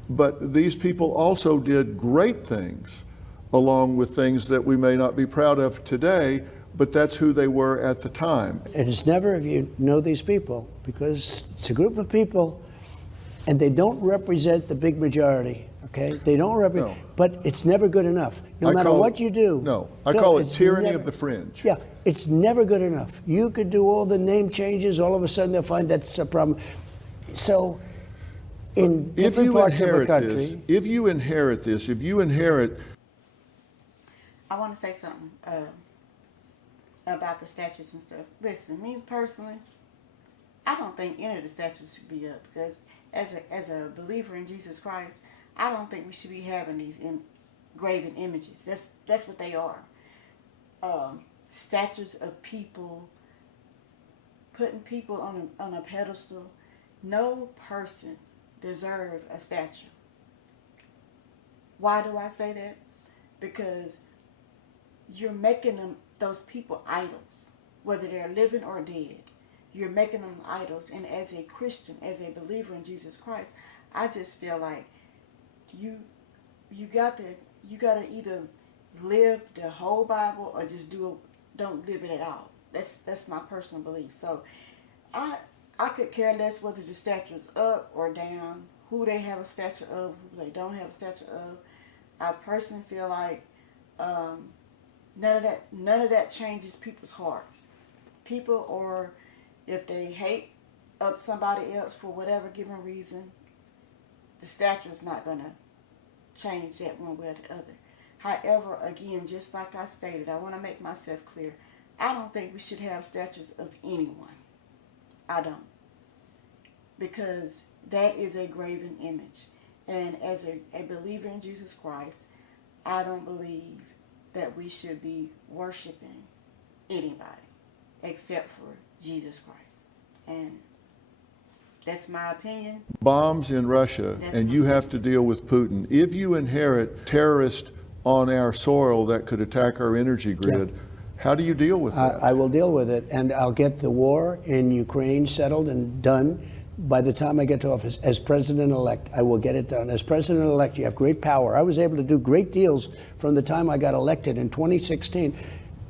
But these people also did great things along with things that we may not be proud of today, but that's who they were at the time. It is never, if you know these people, because it's a group of people and they don't represent the big majority, okay? They don't represent, No. but it's never good enough. No I matter call what you do. No, I Phil, call it it's tyranny never- of the fringe. Yeah, it's never good enough. You could do all the name changes, all of a sudden they'll find that's a problem. So, in If different you parts of the inherit country, this, if you inherit I want to say something about the statues and stuff. Listen, me personally, I don't think any of the statues should be up, because as a believer in Jesus Christ, I don't think we should be having these graven images. That's what they are. statues of people, putting people on a pedestal. No person deserves a statue. Why do I say that? Because you're making those people idols, whether they're living or dead. You're making them idols. And as a Christian, as a believer in Jesus Christ, I just feel like you gotta either live the whole Bible or just don't live it at all. That's my personal belief. So I could care less whether the statue is up or down, who they have a statue of, who they don't have a statue of. I personally feel like none of that changes people's hearts. People, or if they hate somebody else for whatever given reason, the statue is not gonna change that one way or the other. However, again, just like I stated, I want to make myself clear. I don't think we should have statues of anyone. I don't. Because that is a graven image. And as a believer in Jesus Christ, I don't believe that we should be worshiping anybody except for Jesus Christ. And that's my opinion. Bombs in Russia, and you have to deal with Putin. If you inherit terrorists on our soil that could attack our energy grid, how do you deal with that? I will deal with it, and I'll get the war in Ukraine settled and done by the time I get to office. As president-elect, I will get it done. As president-elect, you have great power. I was able to do great deals from the time I got elected in 2016.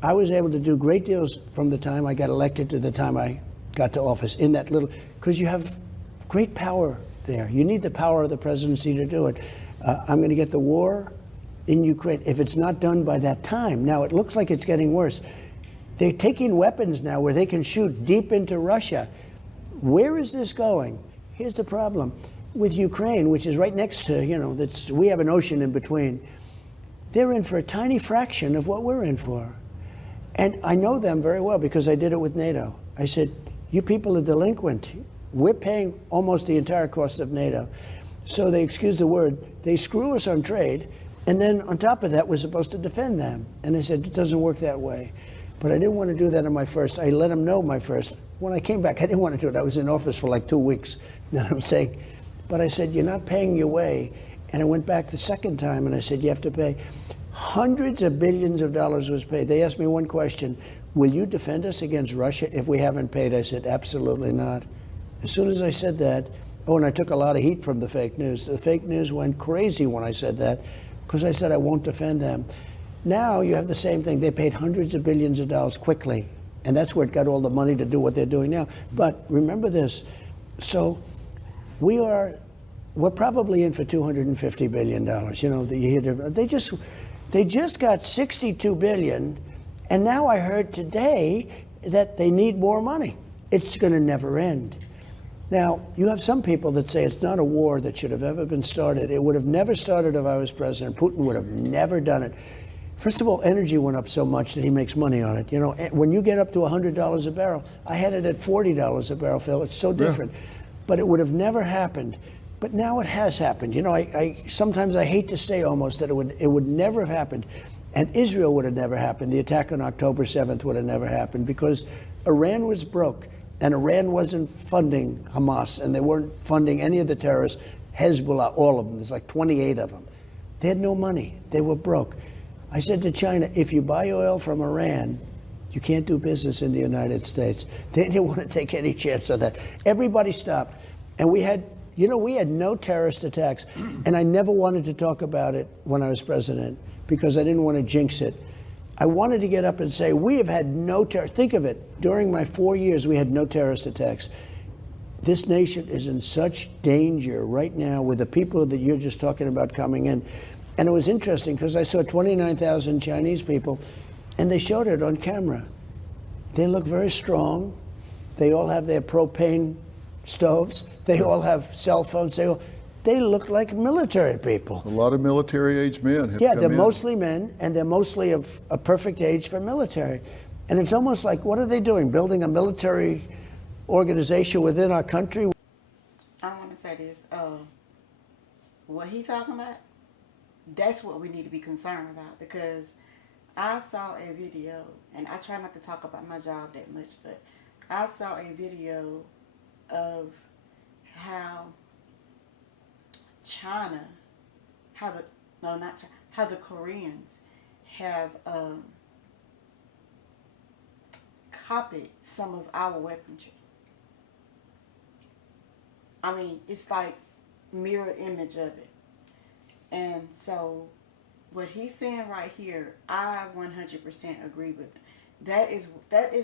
I was able to do great deals from the time I got elected to the time I got to office in that little, because you have great power there. You need the power of the presidency to do it. I'm going to get the war in Ukraine, if it's not done by that time. Now, it looks like it's getting worse. They're taking weapons now where they can shoot deep into Russia. Where is this going? Here's the problem. With Ukraine, which is right next to, we have an ocean in between. They're in for a tiny fraction of what we're in for. And I know them very well because I did it with NATO. I said, you people are delinquent. We're paying almost the entire cost of NATO. So they, excuse the word, they screw us on trade. And then on top of that, we're supposed to defend them. And I said, it doesn't work that way. But I didn't want to do that on my first. I let them know my first. When I came back, I didn't want to do it. I was in office for like 2 weeks. Then I'm saying, but I said, you're not paying your way. And I went back the second time and I said, you have to pay. Hundreds of billions of dollars was paid. They asked me one question, will you defend us against Russia if we haven't paid? I said, absolutely not. As soon as I said that, and I took a lot of heat from the fake news. The fake news went crazy when I said that, because I said I won't defend them. Now you have the same thing. They paid hundreds of billions of dollars quickly, and that's where it got all the money to do what they're doing now. But remember this. So we're probably in for $250 billion. They just got $62 billion, and now I heard today that they need more money. It's going to never end. Now, you have some people that say it's not a war that should have ever been started. It would have never started if I was president. Putin would have never done it. First of all, energy went up so much that he makes money on it. When you get up to $100 a barrel, I had it at $40 a barrel, Phil. It's so different. Yeah. But it would have never happened. But now it has happened. Sometimes I hate to say almost that it would never have happened. And Israel would have never happened. The attack on October 7th would have never happened because Iran was broke. And Iran wasn't funding Hamas, and they weren't funding any of the terrorists, Hezbollah, all of them. There's like 28 of them. They had no money. They were broke. I said to China, if you buy oil from Iran, you can't do business in the United States. They didn't want to take any chance of that. Everybody stopped. And we had no terrorist attacks. And I never wanted to talk about it when I was president because I didn't want to jinx it. I wanted to get up and say, we have had no terrorist. Think of it. During my 4 years, we had no terrorist attacks. This nation is in such danger right now with the people that you're just talking about coming in. And it was interesting because I saw 29,000 Chinese people, and they showed it on camera. They look very strong. They all have their propane stoves. They all have cell phones. They look like military people. A lot of military-age men have Yeah, come they're in. mostly men, and they're mostly of a perfect age for military. And it's almost like, what are they doing? Building a military organization within our country? I want to say this. What he's talking about, that's what we need to be concerned about because I saw a video, and I try not to talk about my job that much, but I saw a video of how China, how the no, not China, how the Koreans have copied some of our weaponry. I mean, it's like mirror image of it. And so what he's saying right here, I 100% agree with. That is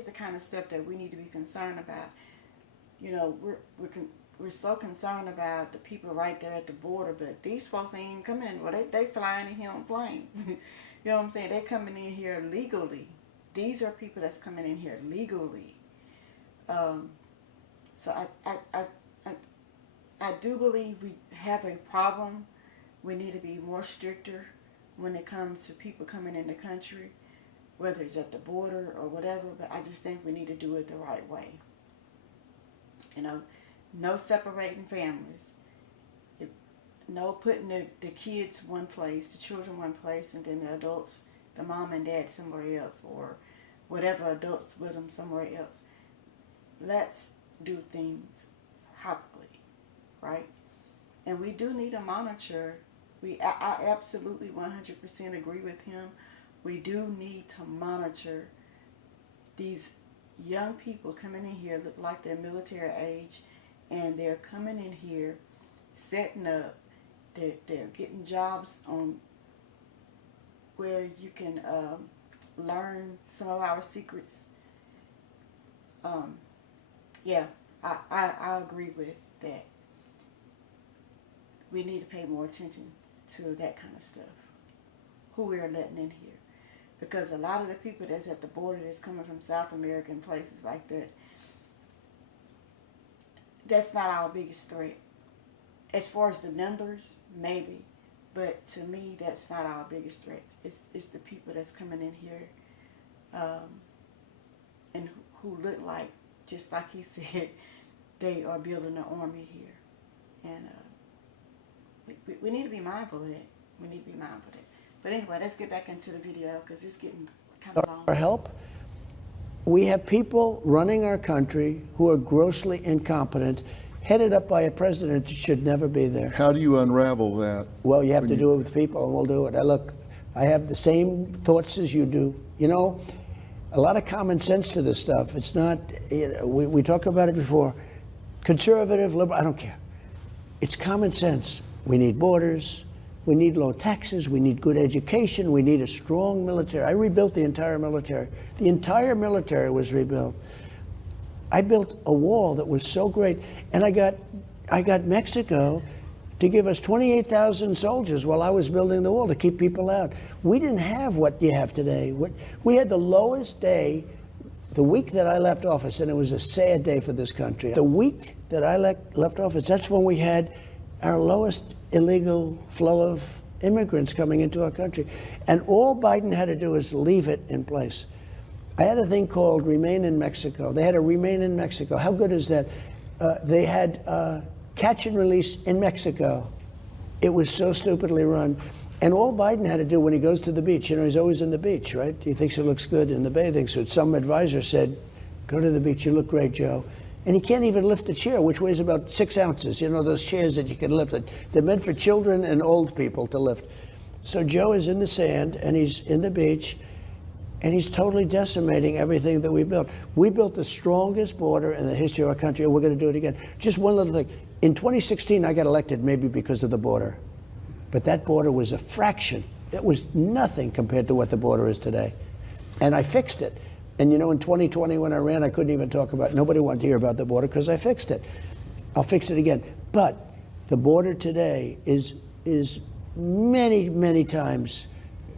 the kind of stuff that we need to be concerned about. You know, we're so concerned about the people right there at the border, but these folks ain't even coming in. Well, they flying in here on planes. You know what I'm saying? They're coming in here legally. These are people that's coming in here legally. So I do believe we have a problem. We need to be more stricter when it comes to people coming in the country, whether it's at the border or whatever, but I just think we need to do it the right way. You know, no separating families. No putting the kids one place, the children one place, and then the adults, the mom and dad somewhere else, or whatever adults with them somewhere else. Let's do things properly, right? And we do need to monitor. I absolutely 100% agree with him. We do need to monitor these young people coming in here, look like they're military age, and they're coming in here, setting up. They're getting jobs on where you can learn some of our secrets. Yeah, I agree with that. We need to pay more attention to that kind of stuff. Who we are letting in here. Because a lot of the people that's at the border that's coming from South America and places like that, that's not our biggest threat. As far as the numbers, maybe. But to me, that's not our biggest threat. It's the people that's coming in here and who look like, just like he said, they are building an army here. And we need to be mindful of that. We need to be mindful of that. But anyway, let's get back into the video because it's getting kind of long. Our help. We have people running our country who are grossly incompetent, headed up by a president that should never be there. How do you unravel that? Well, you have to do it with people, and we'll do it. I have the same thoughts as you do. You know, a lot of common sense to this stuff. It's not, we talked about it before. Conservative, liberal, I don't care. It's common sense. We need borders. We need low taxes. We need good education. We need a strong military. I rebuilt the entire military. The entire military was rebuilt. I built a wall that was so great, and I got Mexico to give us 28,000 soldiers while I was building the wall to keep people out. We didn't have what you have today. We had the lowest day the week that I left office, and it was a sad day for this country. The week that I left office, that's when we had our lowest illegal flow of immigrants coming into our country. And all Biden had to do was leave it in place. I had a thing called Remain in Mexico. They had a Remain in Mexico. How good is that? They had catch and release in Mexico. It was so stupidly run. And all Biden had to do when he goes to the beach, you know, he's always in the beach, right? He thinks he looks good in the bathing suit. Some advisor said, go to the beach, you look great, Joe. And he can't even lift the chair, which weighs about 6 ounces. You know, those chairs that you can lift. They're meant for children and old people to lift. So Joe is in the sand, and he's in the beach, and he's totally decimating everything that we built. We built the strongest border in the history of our country, and we're going to do it again. Just one little thing. In 2016, I got elected maybe because of the border. But that border was a fraction. It was nothing compared to what the border is today. And I fixed it. And you know, in 2020 when I ran, I couldn't even talk about it. Nobody wanted to hear about the border because I fixed it. I'll fix it again. But the border today is many, many times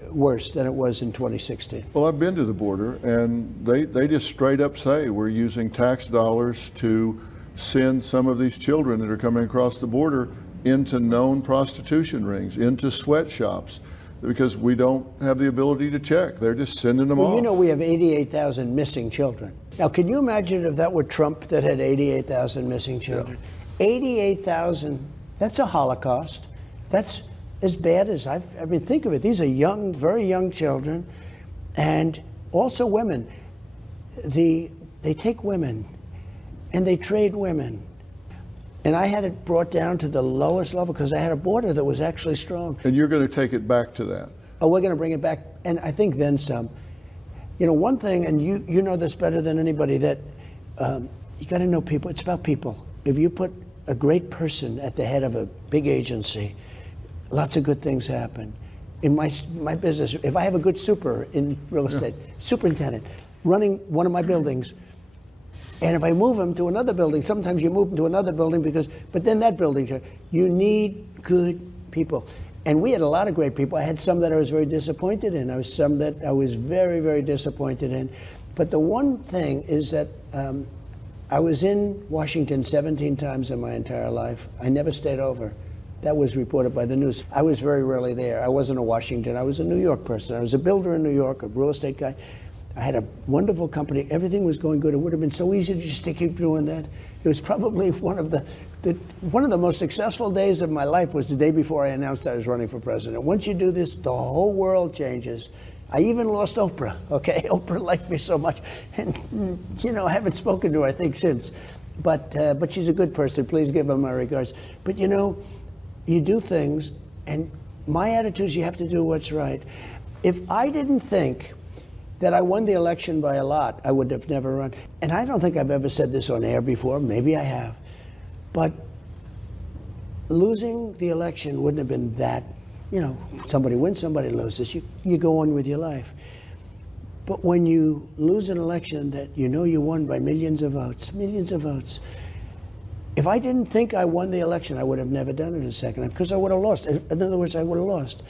worse than it was in 2016. Well, I've been to the border, and they just straight up say we're using tax dollars to send some of these children that are coming across the border into known prostitution rings, into sweatshops, because we don't have the ability to check. They're just sending them off. You know, we have 88,000 missing children. Now, can you imagine if that were Trump that had 88,000 missing children? Yeah. 88,000, that's a Holocaust. That's as bad as I mean, think of it. These are young, very young children. And also women. They take women and they trade women. And I had it brought down to the lowest level because I had a border that was actually strong. And you're going to take it back to that. Oh, we're going to bring it back, and I think then some. You know, one thing, and you know this better than anybody, that you got to know people. It's about people. If you put a great person at the head of a big agency, lots of good things happen. In my business, if I have a good super in real estate, superintendent, running one of my buildings, and if I move him to another building, sometimes you move him to another building but then that building, you need good people. And we had a lot of great people. I had some that I was very disappointed in. I was some that I was very, very disappointed in. But the one thing is that I was in Washington 17 times in my entire life. I never stayed over. That was reported by the news. I was very rarely there. I wasn't a Washington. I was a New York person. I was a builder in New York, a real estate guy. I had a wonderful company. Everything was going good. It would have been so easy just to keep doing that. It was probably one of the most successful days of my life was the day before I announced I was running for president. Once you do this, the whole world changes. I even lost Oprah, okay? Oprah liked me so much. And, you know, I haven't spoken to her, I think, since. But she's a good person. Please give her my regards. But, you know, you do things, and my attitude is you have to do what's right. If I didn't think that I won the election by a lot, I would have never run. And I don't think I've ever said this on air before. Maybe I have. But losing the election wouldn't have been that, you know, somebody wins, somebody loses. You go on with your life. But when you lose an election that you know you won by millions of votes, if I didn't think I won the election, I would have never done it a second time because I would have lost. In other words, I would have lost.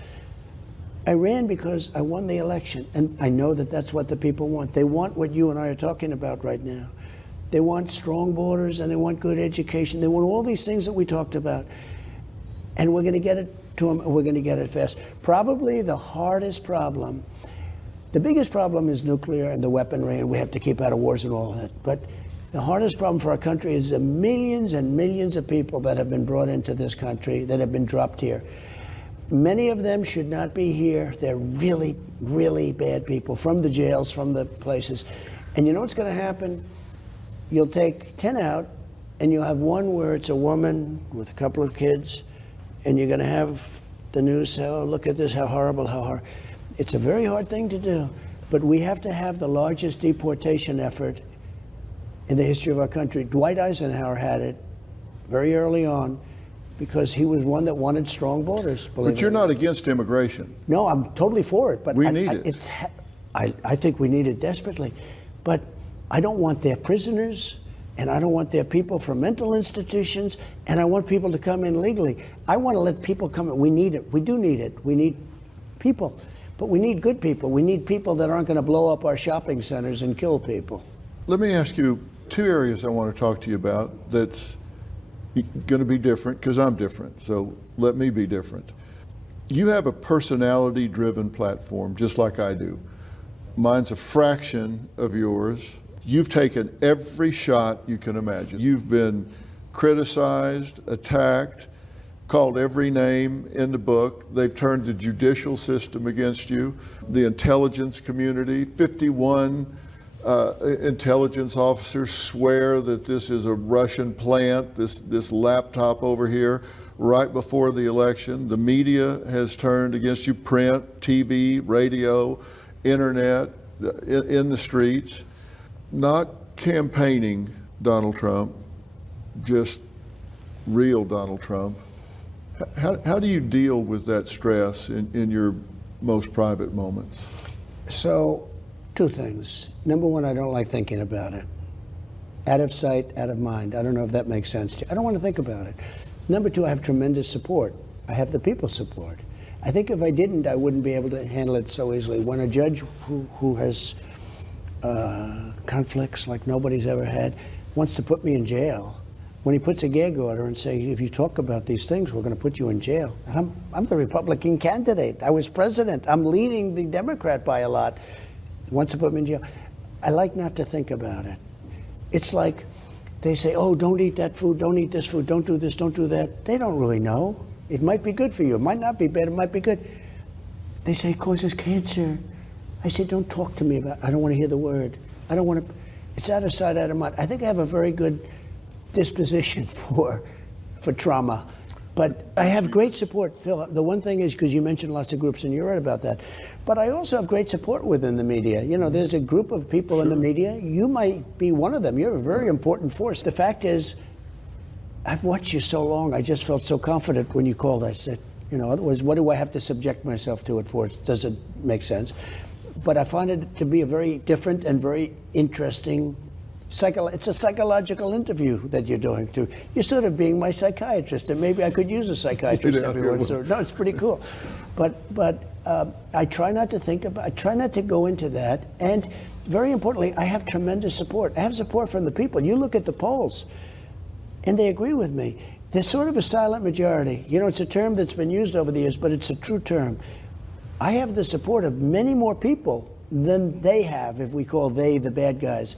I ran because I won the election, and I know that that's what the people want. They want what you and I are talking about right now. They want strong borders, and they want good education. They want all these things that we talked about, and we're going to get it to them, and we're going to get it fast. Probably the hardest problem, the biggest problem is nuclear and the weaponry, and we have to keep out of wars and all that. But the hardest problem for our country is the millions and millions of people that have been brought into this country, that have been dropped here. Many of them should not be here. They're really, really bad people from the jails, from the places. And you know what's going to happen? You'll take 10 out, and you'll have one where it's a woman with a couple of kids, and you're going to have the news say, oh, look at this, how horrible, how hard. It's a very hard thing to do, but we have to have the largest deportation effort in the history of our country. Dwight Eisenhower had it very early on, because he was one that wanted strong borders. But you're not against immigration. No, I'm totally for it. But we need it. I think we need it desperately. But I don't want their prisoners, and I don't want their people from mental institutions, and I want people to come in legally. I want to let people come in. We need it. We do need it. We need people. But we need good people. We need people that aren't going to blow up our shopping centers and kill people. Let me ask you two areas I want to talk to you about that's going to be different, because I'm different, so let me be different. You have a personality-driven platform, just like I do. Mine's a fraction of yours. You've taken every shot you can imagine. You've been criticized, attacked, called every name in the book. They've turned the judicial system against you, the intelligence community. 51 intelligence officers swear that this is a Russian plant, this laptop over here, right before the election. The media has turned against you, print, TV, radio, internet, in the streets. Not campaigning Donald Trump, just real Donald Trump. How do you deal with that stress in your most private moments? So, two things. Number one, I don't like thinking about it. Out of sight, out of mind. I don't know if that makes sense to you. I don't want to think about it. Number two, I have tremendous support. I have the people's support. I think if I didn't, I wouldn't be able to handle it so easily. When a judge who has conflicts like nobody's ever had wants to put me in jail, when he puts a gag order and say, if you talk about these things, we're going to put you in jail. And I'm the Republican candidate. I was president. I'm leading the Democrat by a lot. He wants to put me in jail. I like not to think about it. It's like they say, oh, don't eat that food, don't eat this food, don't do this, don't do that. They don't really know. It might be good for you. It might not be bad. It might be good. They say it causes cancer. I say, don't talk to me about, I don't want to hear the word. I don't want to, it's out of sight, out of mind. I think I have a very good disposition for trauma. But I have great support, Phil. The one thing is, because you mentioned lots of groups, and you're right about that, but I also have great support within the media. You know, there's a group of people in the media. You might be one of them. You're a very important force. The fact is, I've watched you so long. I just felt so confident when you called. I said, you know, otherwise, what do I have to subject myself to it for? It doesn't make sense. But I find it to be a very different and very interesting it's a psychological interview that you're doing too. You're sort of being my psychiatrist, and maybe I could use a psychiatrist every once in a while. No, it's pretty cool. But I try not to think about. I try not to go into that. And very importantly, I have tremendous support. I have support from the people. You look at the polls, and they agree with me. There's sort of a silent majority. You know, it's a term that's been used over the years, but it's a true term. I have the support of many more people than they have, if we call they the bad guys.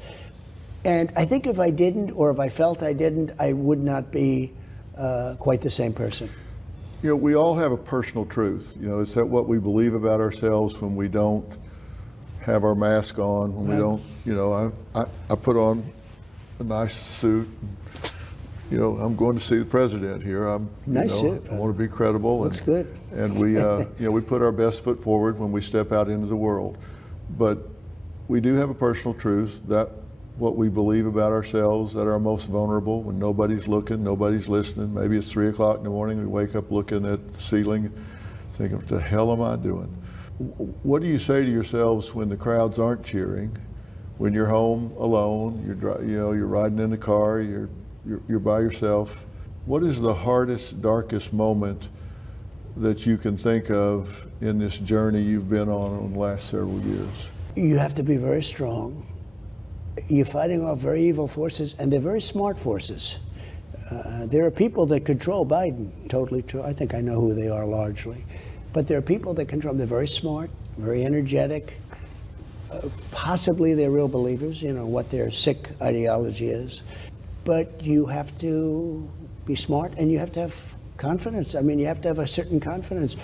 And I think if I didn't, or if I felt I didn't, I would not be quite the same person. You know, we all have a personal truth. You know, it's that what we believe about ourselves when we don't have our mask on, when we don't, you know, I put on a nice suit. You know, I'm going to see the president here. Nice suit. I want to be credible. Looks good. And we, you know, we put our best foot forward when we step out into the world. But we do have a personal truth that what we believe about ourselves, that are most vulnerable when nobody's looking, nobody's listening. Maybe it's 3 o'clock in the morning, we wake up looking at the ceiling, thinking, what the hell am I doing? What do you say to yourselves when the crowds aren't cheering? When you're home alone, you're riding in the car, you're by yourself. What is the hardest, darkest moment that you can think of in this journey you've been on the last several years? You have to be very strong. You're fighting off very evil forces, and they're very smart forces. There are people that control Biden, totally true. I think I know who they are largely. But there are people that control them. They're very smart, very energetic. Possibly they're real believers, you know, what their sick ideology is. But you have to be smart, and you have to have confidence. I mean, you have to have a certain confidence.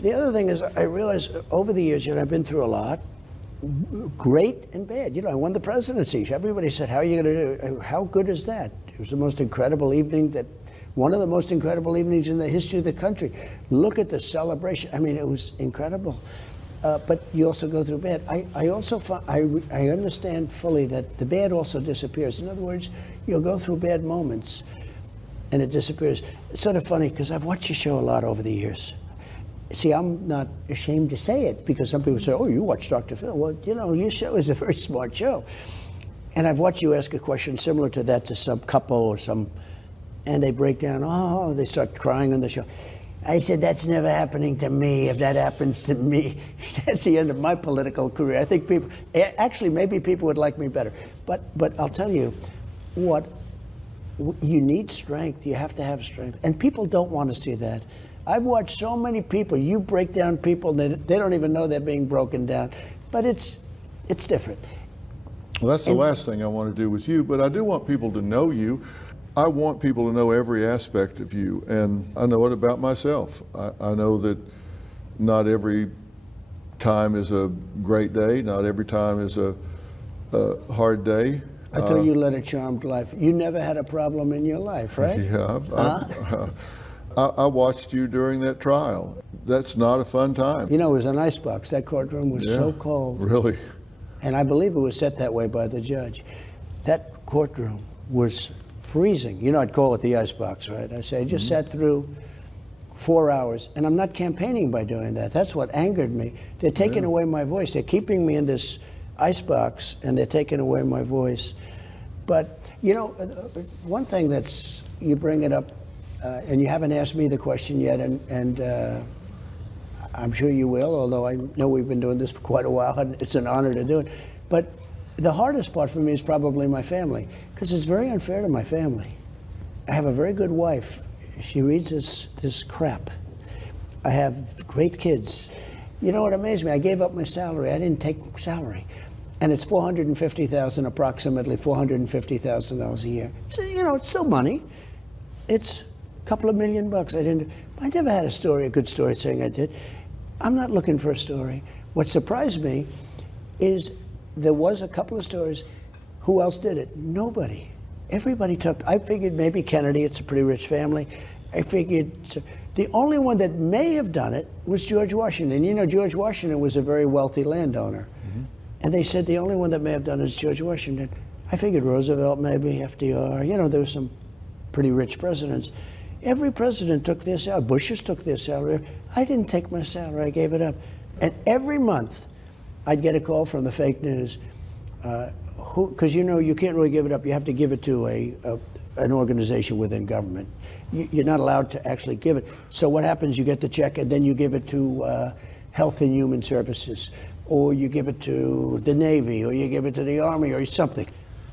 The other thing is, I realize over the years, you know, I've been through a lot. Great and bad. You know, I won the presidency. Everybody said, how are you going to do it? How good is that? It was the most incredible evening, one of the most incredible evenings in the history of the country. Look at the celebration. I mean, it was incredible. But you also go through bad. I also I understand fully that the bad also disappears. In other words, you'll go through bad moments and it disappears. It's sort of funny because I've watched your show a lot over the years. See, I'm not ashamed to say it, because some people say, oh, you watch Dr. Phil. Well, you know, your show is a very smart show. And I've watched you ask a question similar to that to some couple or and they break down, oh, they start crying on the show. I said, that's never happening to me. If that happens to me, that's the end of my political career. I think maybe people would like me better. But I'll tell you what, you need strength. You have to have strength. And people don't want to see that. I've watched so many people, you break down people, they don't even know they're being broken down. But it's different. Well, that's the last thing I want to do with you, but I do want people to know you. I want people to know every aspect of you, and I know it about myself. I know that not every time is a great day, not every time is a hard day. I thought you led a charmed life. You never had a problem in your life, right? Yeah. I watched you during that trial. That's not a fun time. You know, it was an icebox. That courtroom was so cold. Really? And I believe it was set that way by the judge. That courtroom was freezing. You know, I'd call it the icebox, right? I say, I just sat through 4 hours, and I'm not campaigning by doing that. That's what angered me. They're taking away my voice. They're keeping me in this icebox, and they're taking away my voice. But, you know, one thing that's, you bring it up, and you haven't asked me the question yet, and I'm sure you will, although I know we've been doing this for quite a while, and it's an honor to do it. But the hardest part for me is probably my family, because it's very unfair to my family. I have a very good wife. She reads this crap. I have great kids. You know what amazed me? I gave up my salary. I didn't take salary. And it's $450,000, approximately $450,000 a year. So, you know, it's still money. It's a couple of $1 million. I never had a good story saying I did. I'm not looking for a story. What surprised me is there was a couple of stories. Who else did it? Nobody. Everybody took. I figured maybe Kennedy. It's a pretty rich family. I figured the only one that may have done it was George Washington. You know, George Washington was a very wealthy landowner. And they said the only one that may have done it is George Washington. I figured Roosevelt, maybe FDR. You know, there were some pretty rich presidents. Every president took their salary. Bush's took their salary. I didn't take my salary. I gave it up. And every month, I'd get a call from the fake news. Because you know you can't really give it up. You have to give it to an organization within government. You're not allowed to actually give it. So what happens? You get the check and then you give it to Health and Human Services, or you give it to the Navy, or you give it to the Army, or something.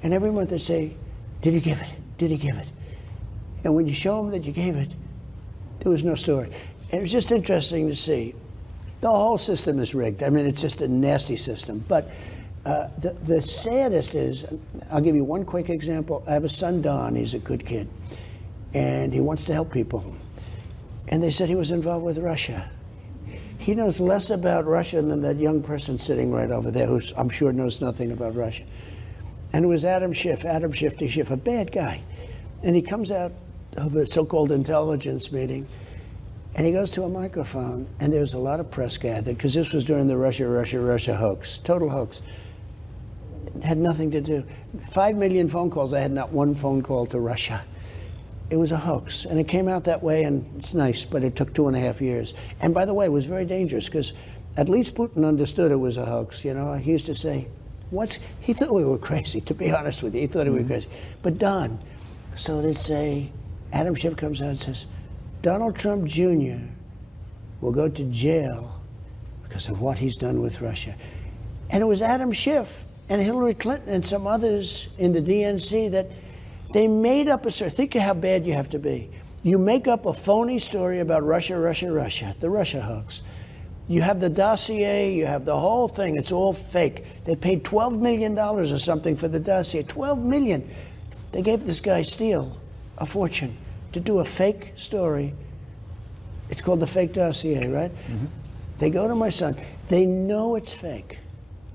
And every month they say, "Did you give it? Did he give it?" And when you show them that you gave it, there was no story. And it was just interesting to see. The whole system is rigged. I mean, it's just a nasty system. But the saddest is, I'll give you one quick example. I have a son, Don. He's a good kid. And he wants to help people. And they said he was involved with Russia. He knows less about Russia than that young person sitting right over there, who I'm sure knows nothing about Russia. And it was Adam Shifty Schiff, a bad guy. And he comes out of a so-called intelligence meeting, and he goes to a microphone, and there's a lot of press gathered, because this was during the Russia hoax, total hoax. It had nothing to do. 5 million phone calls. I had not one phone call to Russia. It was a hoax, and it came out that way, and it's nice, but it took 2.5 years. And by the way, it was very dangerous, because at least Putin understood it was a hoax. You know, he used to say, he thought we were crazy, to be honest with you. He thought we were crazy. But Don, so they'd say, Adam Schiff comes out and says, Donald Trump Jr. will go to jail because of what he's done with Russia. And it was Adam Schiff and Hillary Clinton and some others in the DNC that they made up a story. Think of how bad you have to be. You make up a phony story about Russia, the Russia hoax. You have the dossier, you have the whole thing. It's all fake. They paid $12 million or something for the dossier. $12 million. They gave this guy Steele a fortune to do a fake story. It's called the fake dossier, right? Mm-hmm. They go to my son. They know it's fake.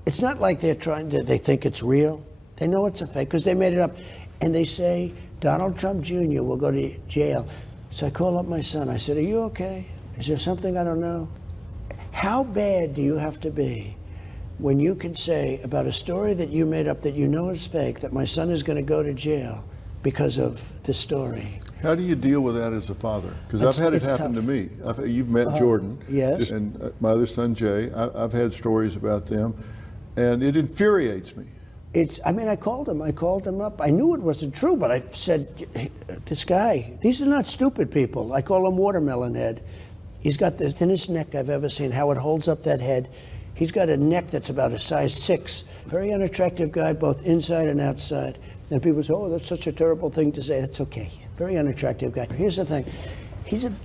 It's not like they think it's real. They know it's a fake because they made it up. And they say, Donald Trump Jr. will go to jail. So I call up my son. I said, are you okay? Is there something I don't know? How bad do you have to be when you can say about a story that you made up that you know is fake, that my son is going to go to jail because of the story? How do you deal with that as a father? Because I've had it happen tough. to me. You've met Jordan. Yes. And my other son, Jay. I've had stories about them, and it infuriates me. I called him up. I knew it wasn't true, but I said, this guy, these are not stupid people. I call him Watermelon Head. He's got the thinnest neck I've ever seen, how it holds up that head. He's got a neck that's about a size 6. Very unattractive guy, both inside and outside. And people say, oh, that's such a terrible thing to say. That's okay. Very unattractive guy. Here's the thing.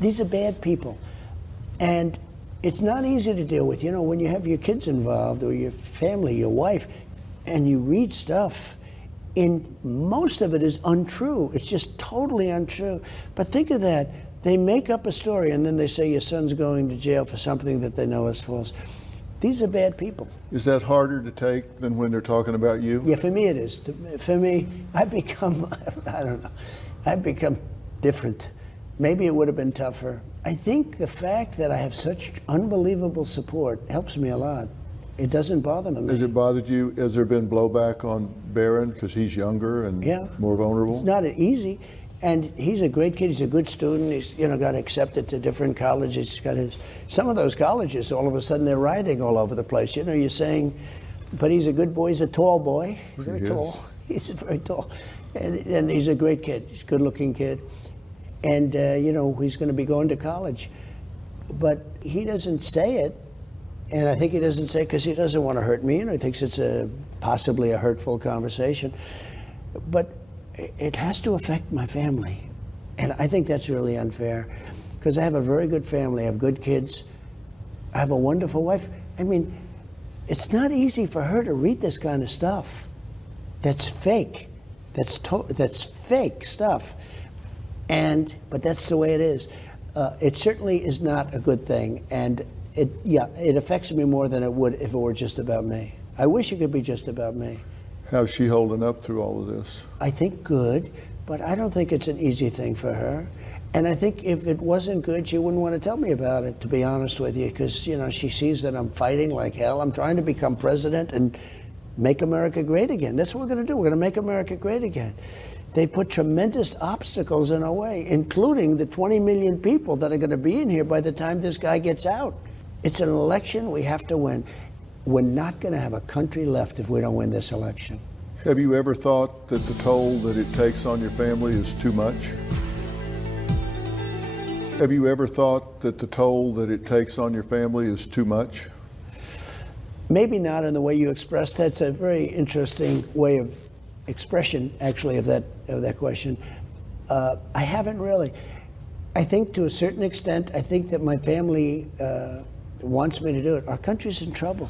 These are bad people. And it's not easy to deal with. You know, when you have your kids involved or your family, your wife, and you read stuff, most of it is untrue. It's just totally untrue. But think of that. They make up a story and then they say your son's going to jail for something that they know is false. These are bad people. Is that harder to take than when they're talking about you? Yeah, for me it is. For me, I've become, I don't know, I've become different. Maybe it would have been tougher. I think the fact that I have such unbelievable support helps me a lot. It doesn't bother me. Has it bothered you? Has there been blowback on Barron because he's younger and more vulnerable? It's not easy. And he's a great kid. He's a good student. He's got accepted to different colleges. He's got some of those colleges, all of a sudden they're rioting all over the place. You know, you're saying, but he's a good boy. He's a tall boy. He's very tall. He's very tall. And he's a great kid. He's a good-looking kid. And, he's going to be going to college. But he doesn't say it. And I think he doesn't say it because he doesn't want to hurt me. And he thinks it's possibly a hurtful conversation. But it has to affect my family. And I think that's really unfair because I have a very good family. I have good kids. I have a wonderful wife. I mean, it's not easy for her to read this kind of stuff. That's fake. That's fake stuff. But that's the way it is. It certainly is not a good thing. And it affects me more than it would if it were just about me. I wish it could be just about me. How's she holding up through all of this? I think good, but I don't think it's an easy thing for her. And I think if it wasn't good, she wouldn't want to tell me about it, to be honest with you, because, you know, she sees that I'm fighting like hell. I'm trying to become president and make America great again. That's what we're going to do. We're going to make America great again. They put tremendous obstacles in our way, including the 20 million people that are going to be in here by the time this guy gets out. It's an election we have to win. We're not going to have a country left if we don't win this election. Have you ever thought that the toll that it takes on your family is too much? Have you ever thought that the toll that it takes on your family is too much? Maybe not in the way you expressed. That's a very interesting way of expression, actually, of that question. I haven't really. I think to a certain extent, I think that my family wants me to do it. Our country's in trouble.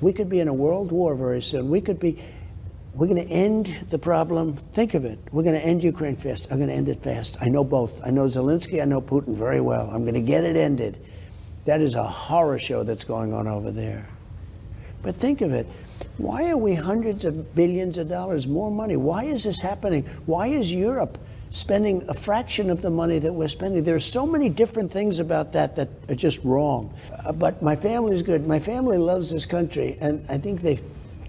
We could be in a world war very soon. We're going to end the problem. Think of it. We're going to end Ukraine fast. I'm going to end it fast. I know both. I know Zelensky. I know Putin very well. I'm going to get it ended. That is a horror show that's going on over there. But think of it. Why are we hundreds of billions of dollars more money? Why is this happening? Why is Europe spending a fraction of the money that we're spending? There are so many different things about that that are just wrong. But my family is good. My family loves this country, and I think they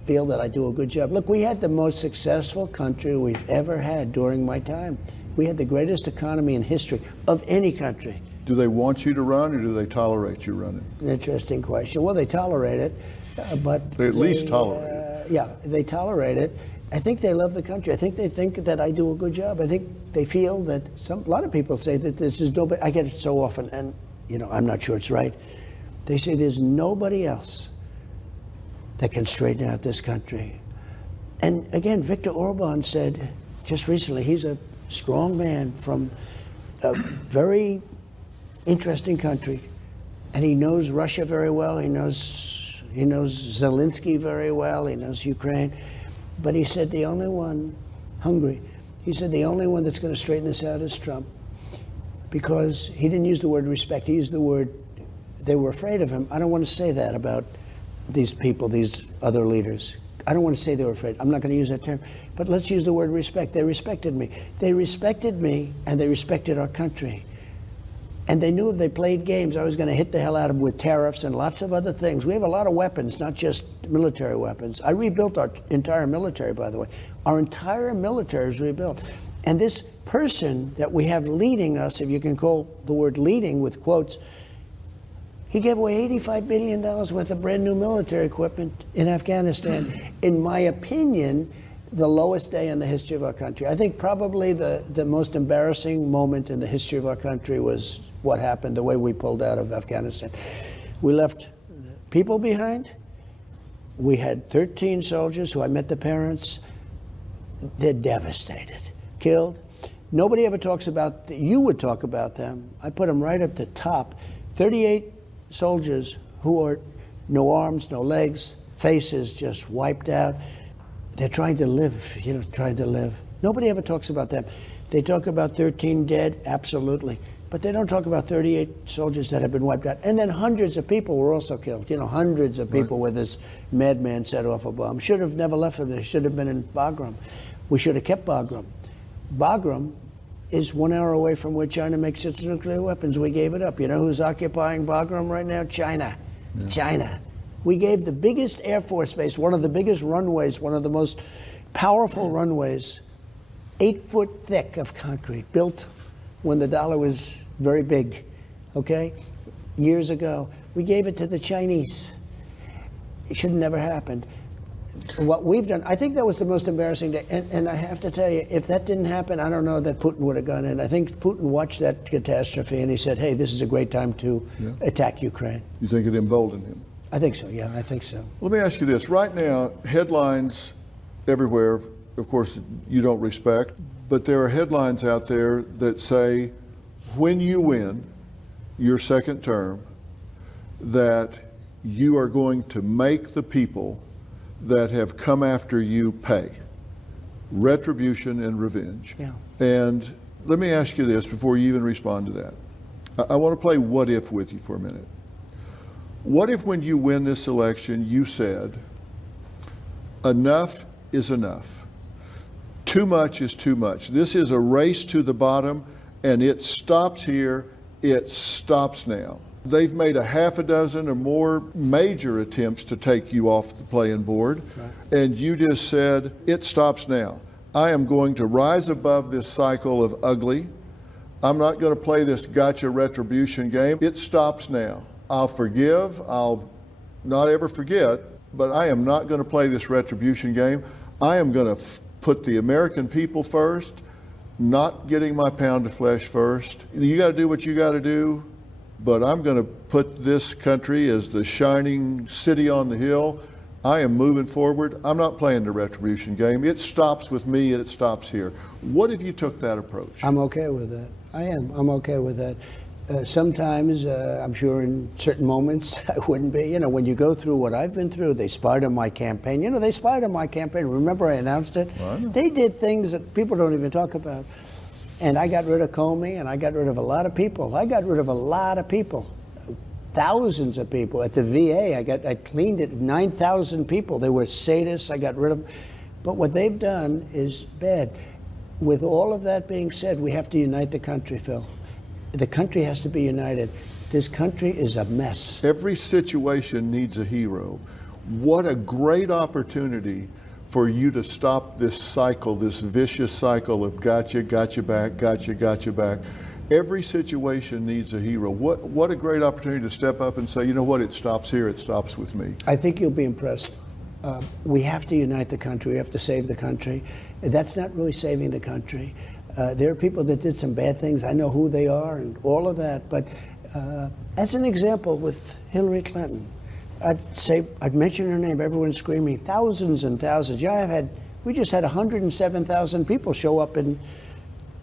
feel that I do a good job. Look, we had the most successful country we've ever had during my time. We had the greatest economy in history of any country. Do they want you to run, or do they tolerate you running? An interesting question. Well, they tolerate it, but They at least tolerate it. Yeah, they tolerate it. I think they love the country. I think they think that I do a good job. I think they feel that a lot of people say that this is nobody. I get it so often, and you know, I'm not sure it's right. They say there's nobody else that can straighten out this country. And again, Viktor Orban said just recently, he's a strong man from a very interesting country, and he knows Russia very well. He knows Zelensky very well. He knows Ukraine. But he said the only one, Hungary, he said the only one that's going to straighten this out is Trump. Because he didn't use the word respect. He used the word, they were afraid of him. I don't want to say that about these people, these other leaders. I don't want to say they were afraid. I'm not going to use that term. But let's use the word respect. They respected me. They respected me, and they respected our country. And they knew if they played games, I was going to hit the hell out of them with tariffs and lots of other things. We have a lot of weapons, not just military weapons. I rebuilt our entire military, by the way. Our entire military is rebuilt. And this person that we have leading us, if you can call the word leading with quotes, he gave away $85 billion worth of brand new military equipment in Afghanistan. In my opinion, the lowest day in the history of our country. I think probably the most embarrassing moment in the history of our country was what happened, the way we pulled out of Afghanistan. We left people behind. We had 13 soldiers who I met the parents. They're devastated, killed. Nobody ever talks about, you would talk about them. I put them right up the top. 38 soldiers who are no arms, no legs, faces just wiped out. They're trying to live, trying to live. Nobody ever talks about them. They talk about 13 dead, absolutely. But they don't talk about 38 soldiers that have been wiped out. And then hundreds of people were also killed. Hundreds of people where this madman set off a bomb. Should have never left them. They should have been in Bagram. We should have kept Bagram. Bagram is 1 hour away from where China makes its nuclear weapons. We gave it up. You know who's occupying Bagram right now? China. Yeah. China. We gave the biggest Air Force base, one of the biggest runways, one of the most powerful runways, 8 foot thick of concrete, built when the dollar was very big, okay? Years ago. We gave it to the Chinese. It should have never happened. What we've done, I think that was the most embarrassing day. And I have to tell you, if that didn't happen, I don't know that Putin would have gone in. I think Putin watched that catastrophe and he said, hey, this is a great time to attack Ukraine. You think it emboldened him? I think so, yeah, I think so. Let me ask you this. Right now, headlines everywhere, of course, you don't respect, but there are headlines out there that say, when you win your second term, that you are going to make the people that have come after you pay. Retribution and revenge. Yeah. And let me ask you this before you even respond to that. I want to play what if with you for a minute. What if when you win this election, you said, Enough is enough. Too much is too much. This is a race to the bottom, and it stops here. It stops now. They've made a half a dozen or more major attempts to take you off the playing board, and you just said, it stops now. I am going to rise above this cycle of ugly. I'm not going to play this gotcha retribution game. It stops now. I'll forgive. I'll not ever forget, but I am not going to play this retribution game. I am going to put the American people first, not getting my pound of flesh first. You got to do what you got to do, but I'm going to put this country as the shining city on the hill. I am moving forward. I'm not playing the retribution game. It stops with me, and it stops here. What if you took that approach? I'm okay with that. I am. I'm okay with that. Sometimes, I'm sure in certain moments, I wouldn't be. You know, when you go through what I've been through, they spied on my campaign. You know, they spied on my campaign. Remember I announced it? I know. They did things that people don't even talk about. And I got rid of Comey, and I got rid of a lot of people. I got rid of a lot of people. Thousands of people. At the VA, I cleaned it, 9,000 people. They were sadists. I got rid of them. But what they've done is bad. With all of that being said, we have to unite the country, Phil. The country has to be united. This country is a mess. Every situation needs a hero. What a great opportunity for you to stop this cycle, this vicious cycle of gotcha, gotcha back, gotcha, gotcha back. Every situation needs a hero. What a great opportunity to step up and say, you know what, it stops here, it stops with me. I think you'll be impressed. We have to unite the country. We have to save the country. That's not really saving the country. There are people that did some bad things. I know who they are and all of that. But as an example, with Hillary Clinton, I'd mention her name. Everyone's screaming, thousands and thousands. Yeah, we just had 107,000 people show up in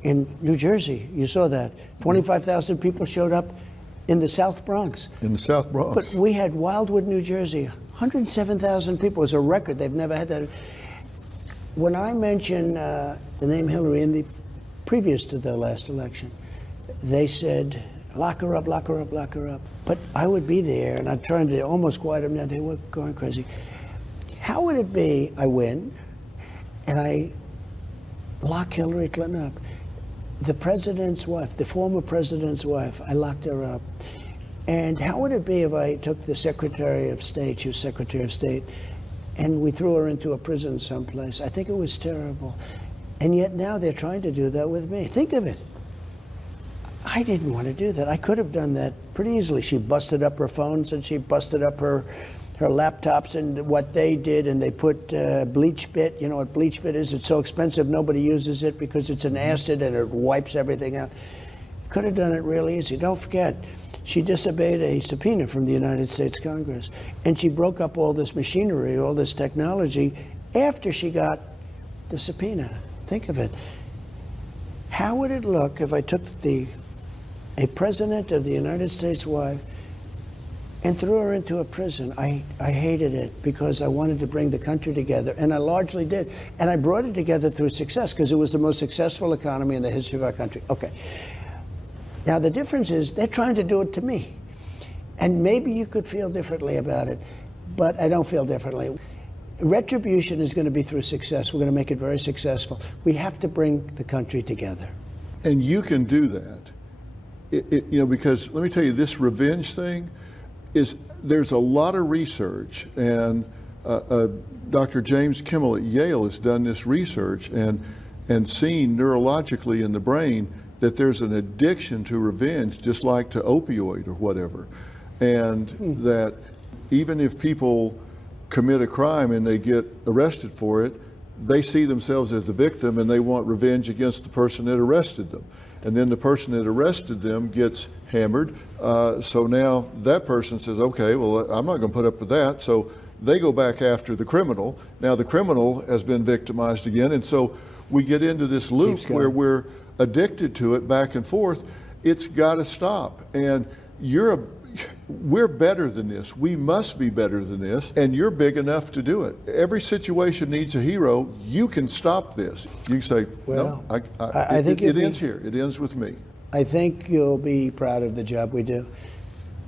New Jersey. You saw that. 25,000 people showed up in the South Bronx. In the South Bronx. But we had Wildwood, New Jersey. 107,000 people. It was a record. They've never had that. When I mention the name Hillary previous to the last election, they said, lock her up, lock her up, lock her up. But I would be there, and I'd try to almost quiet them down. They were going crazy. How would it be I win, and I lock Hillary Clinton up? The president's wife, the former president's wife, I locked her up. And how would it be if I took the Secretary of State, she was Secretary of State, and we threw her into a prison someplace? I think it was terrible. And yet now they're trying to do that with me. Think of it. I didn't want to do that. I could have done that pretty easily. She busted up her phones, and she busted up her laptops, and what they did, and they put bleach bit. You know what bleach bit is? It's so expensive nobody uses it because it's an acid and it wipes everything out. Could have done it real easy. Don't forget, she disobeyed a subpoena from the United States Congress, and she broke up all this machinery, all this technology, after she got the subpoena. Think of it. How would it look if I took a president of the United States wife and threw her into a prison? I hated it because I wanted to bring the country together, and I largely did. And I brought it together through success because it was the most successful economy in the history of our country. Okay. Now, the difference is they're trying to do it to me. And maybe you could feel differently about it, but I don't feel differently. Retribution is going to be through success. We're going to make it very successful. We have to bring the country together. And you can do that. Because let me tell you, this revenge thing there's a lot of research, and Dr. James Kimmel at Yale has done this research and seen neurologically in the brain that there's an addiction to revenge, just like to opioid or whatever. And that even if people commit a crime and they get arrested for it, they see themselves as the victim and they want revenge against the person that arrested them. And then the person that arrested them gets hammered. So now that person says, okay, well, I'm not going to put up with that. So they go back after the criminal. Now the criminal has been victimized again. And so we get into this loop where we're addicted to it back and forth. It's got to stop. And we're better than this. We must be better than this. And you're big enough to do it. Every situation needs a hero. You can stop this. You can say, well, no, I think it ends here. It ends with me. I think you'll be proud of the job we do.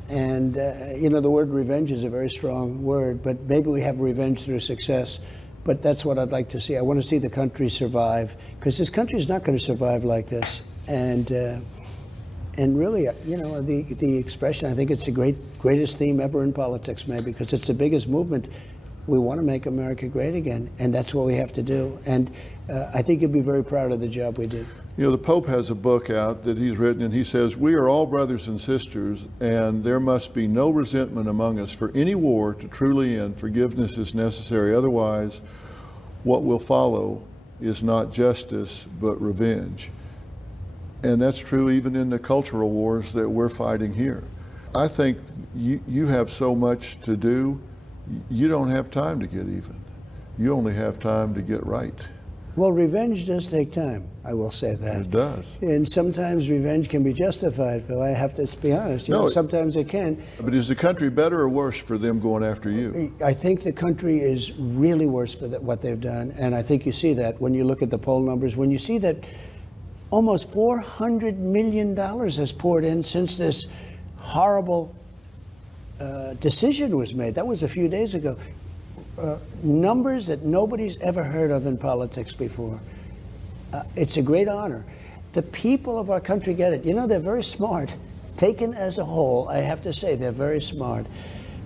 And, the word revenge is a very strong word, but maybe we have revenge through success. But that's what I'd like to see. I want to see the country survive, because this country is not going to survive like this. And really, the expression, I think it's the greatest theme ever in politics, maybe, because it's the biggest movement. We want to make America great again, and that's what we have to do. And I think you'll be very proud of the job we do. The Pope has a book out that he's written, and he says, "We are all brothers and sisters, and there must be no resentment among us. For any war to truly end, forgiveness is necessary. Otherwise, what will follow is not justice, but revenge." And that's true even in the cultural wars that we're fighting here. I think you have so much to do, you don't have time to get even. You only have time to get right. Well, revenge does take time, I will say that. It does. And sometimes revenge can be justified, Phil. I have to be honest. Sometimes it can. But is the country better or worse for them going after you? I think the country is really worse for what they've done, and I think you see that when you look at the poll numbers. When you see that almost $400 million has poured in since this horrible decision was made. That was a few days ago. Numbers that nobody's ever heard of in politics before. It's a great honor. The people of our country get it. They're very smart. Taken as a whole, I have to say, they're very smart.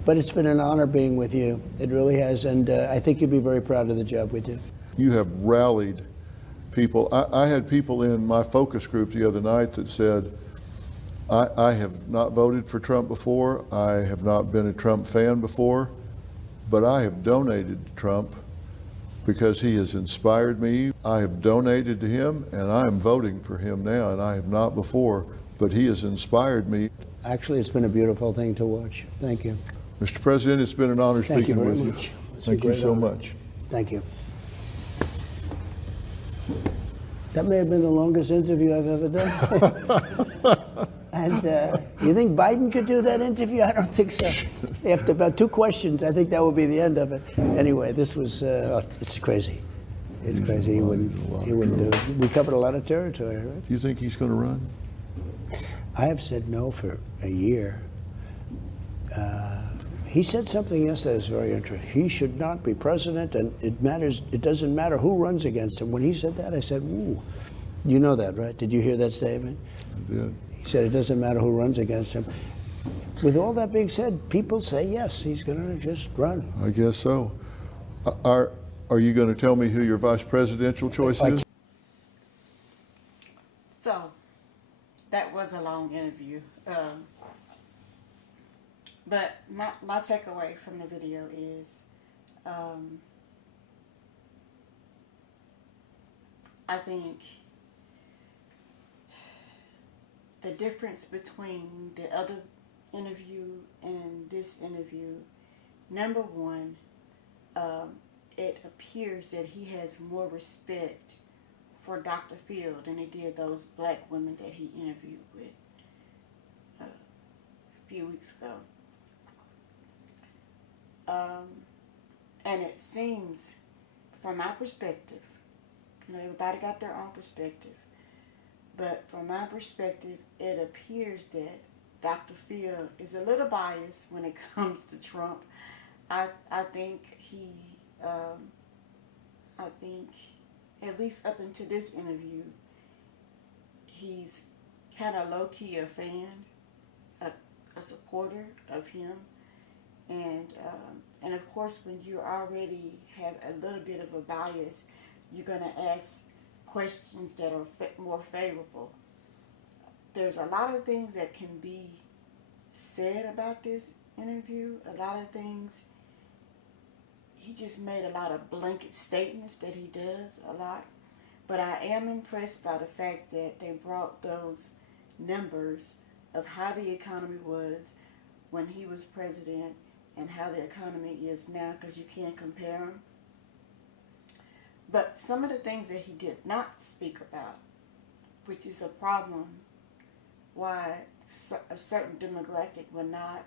But it's been an honor being with you. It really has. And I think you'll be very proud of the job we do. You have rallied people. I had people in my focus group the other night that said, I have not voted for Trump before. I have not been a Trump fan before. But I have donated to Trump because he has inspired me. I have donated to him, and I am voting for him now, and I have not before, but he has inspired me. Actually, it's been a beautiful thing to watch. Thank you. Mr. President, it's been an honor speaking with you. Thank you so much. Thank you. That may have been the longest interview I've ever done. And you think Biden could do that interview? I don't think so. After about 2 questions, I think that would be the end of it. Anyway, this was, it's crazy. It's crazy. He wouldn't do it. We covered a lot of territory, right? Do you think he's going to run? I have said no for a year. He said something yesterday that's very interesting. He should not be president, and it doesn't matter who runs against him. When he said that, I said, ooh. You know that, right? Did you hear that statement? I did. He said it doesn't matter who runs against him. With all that being said, people say yes, he's going to just run. I guess so. Are you going to tell me who your vice presidential choice is? So, that was a long interview. But my takeaway from the video is, I think the difference between the other interview and this interview, number one, it appears that he has more respect for Dr. Phil than he did those black women that he interviewed with a few weeks ago. And it seems, from my perspective, everybody got their own perspective, but from my perspective, it appears that Dr. Phil is a little biased when it comes to Trump. I think at least up until this interview, he's kind of low-key a fan, a supporter of him. And of course, when you already have a little bit of a bias, you're going to ask questions that are more favorable. There's a lot of things that can be said about this interview. A lot of things, he just made a lot of blanket statements that he does a lot. But I am impressed by the fact that they brought those numbers of how the economy was when he was president and how the economy is now, because you can't compare them. But some of the things that he did not speak about, which is a problem, why a certain demographic will not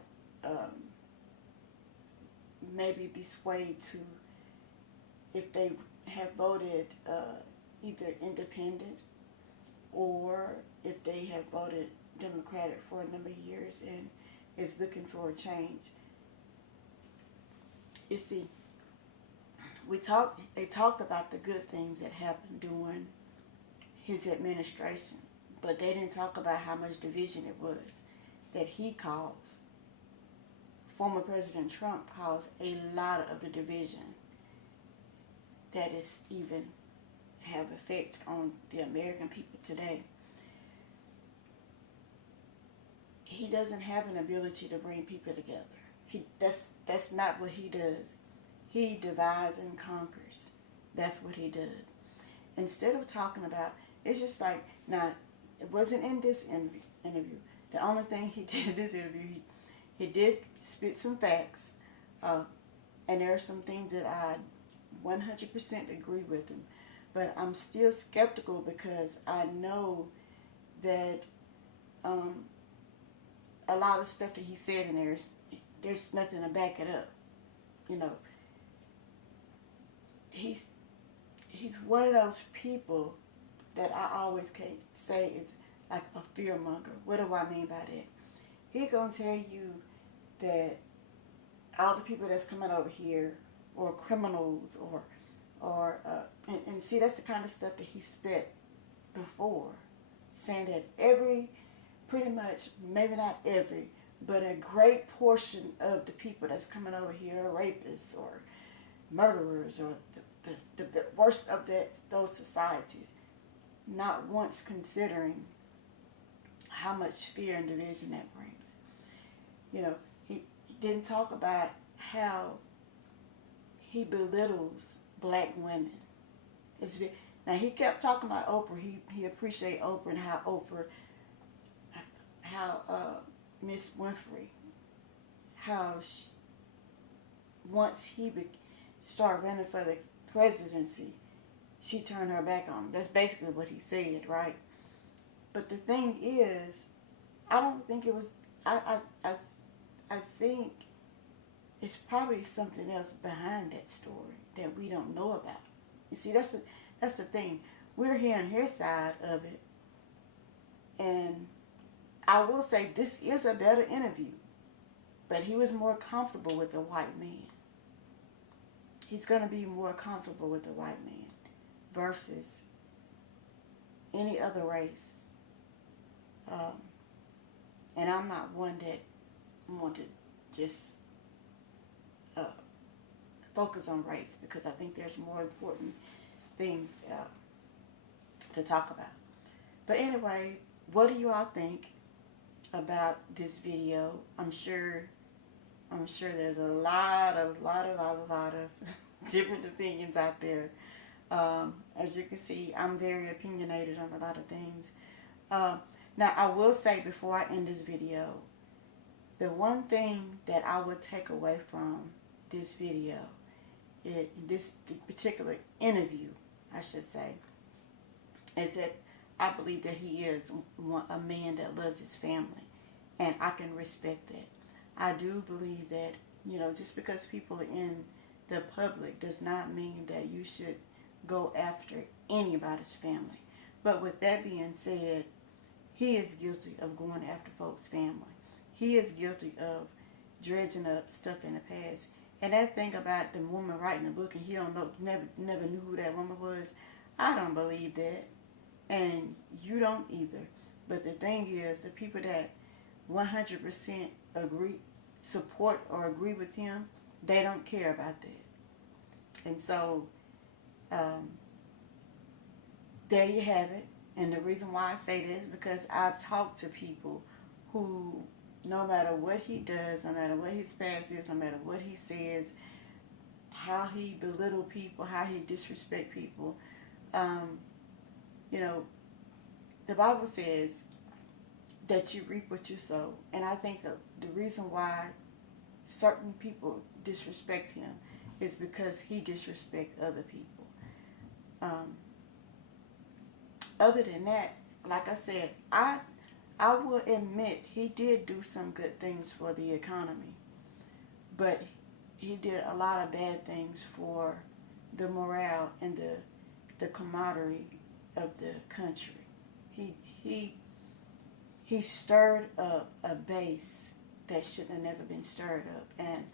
maybe be swayed to, if they have voted either independent or if they have voted Democratic for a number of years and is looking for a change. You see, they talked about the good things that happened during his administration, but they didn't talk about how much division it was that he caused. Former President Trump caused a lot of the division that is even have effect on the American people today. He doesn't have an ability to bring people together. That's not what he does. He divides and conquers. That's what he does. Instead of talking about, it's just like, now, it wasn't in this interview. The only thing he did in this interview, he did spit some facts, and there are some things that I 100% agree with him. But I'm still skeptical because I know that a lot of stuff that he said in there's nothing to back it up. You know, he's one of those people that I always can say is like a fear monger. What do I mean by that? He gonna tell you that all the people that's coming over here or criminals and see, that's the kind of stuff that he spit before, saying that pretty much, maybe not every, but a great portion of the people that's coming over here are rapists or murderers or the worst of those societies, not once considering how much fear and division that brings. You know, he didn't talk about how he belittles black women. Now, he kept talking about Oprah. He appreciated Oprah and how Miss Winfrey, once he started running for the presidency, she turned her back on him. That's basically what he said, right? But the thing is, I don't think it was. I think it's probably something else behind that story that we don't know about. You see, that's the thing. We're hearing his side of it, and I will say this is a better interview, but he was more comfortable with the white man. He's going to be more comfortable with the white man versus any other race. And I'm not one that want to just focus on race, because I think there's more important things to talk about. But anyway, what do you all think about this video? I'm sure there's a lot of different opinions out there. As you can see, I'm very opinionated on a lot of things. Now, I will say before I end this video, the one thing that I would take away from this video, this particular interview, I should say, is that I believe that he is a man that loves his family, and I can respect that. I do believe that, just because people are in the public does not mean that you should go after anybody's family. But with that being said, he is guilty of going after folks' family. He is guilty of dredging up stuff in the past. And that thing about the woman writing the book and he don't know, never knew who that woman was, I don't believe that. And you don't either. But the thing is, the people that 100% support or agree with him, they don't care about that. And so, there you have it. And the reason why I say this is because I've talked to people who, no matter what he does, no matter what his past is, no matter what he says, how he belittle people, how he disrespect people, the Bible says that you reap what you sow. And I think the reason why certain people disrespect him is because he disrespects other people. Other than that, like I said, I will admit he did do some good things for the economy, but he did a lot of bad things for the morale and the camaraderie of the country. He stirred up a base that should have never been stirred up. And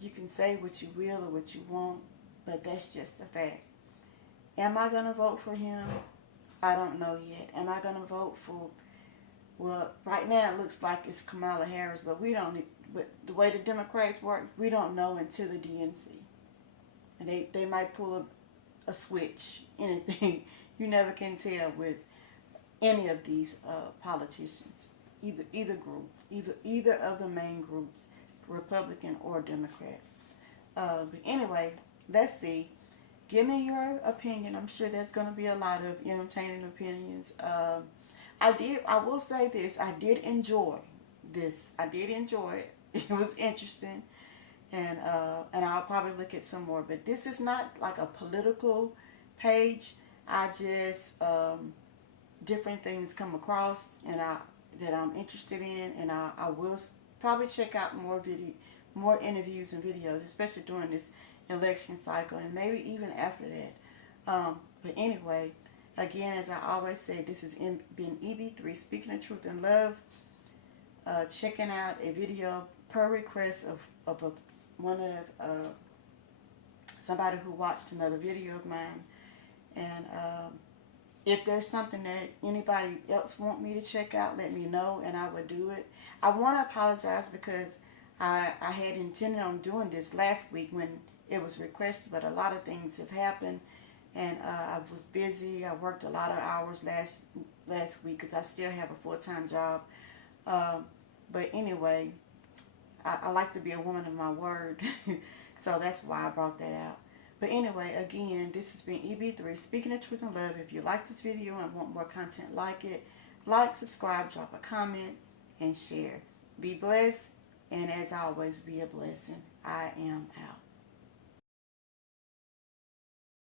You can say what you will or what you want, but that's just a fact. Am I going to vote for him? I don't know yet. Am I going to vote for, well, right now it looks like it's Kamala Harris, but we don't, but the way the Democrats work, we don't know until the DNC. And they might pull a switch, anything. You never can tell with any of these politicians, either group, either of the main groups, Republican or Democrat. But anyway, let's see. Give me your opinion. I'm sure there's going to be a lot of entertaining opinions. I will say this. I did enjoy this. I did enjoy it. It was interesting. And I'll probably look at some more. But this is not like a political page. I just, different things come across and that I'm interested in. And I will probably check out more interviews and videos, especially during this election cycle and maybe even after that. But anyway, again, as I always say, this has been EB3, Speaking the Truth in Love, checking out a video per request of somebody who watched another video of mine. And if there's something that anybody else want me to check out, let me know and I would do it. I want to apologize because I had intended on doing this last week when it was requested, but a lot of things have happened and I was busy. I worked a lot of hours last week because I still have a full-time job. But anyway, I like to be a woman of my word, so that's why I brought that out. But anyway, again, this has been EB3, Speaking the Truth in Love. If you like this video and want more content like it, like, subscribe, drop a comment, and share. Be blessed, and as always, be a blessing. I am out.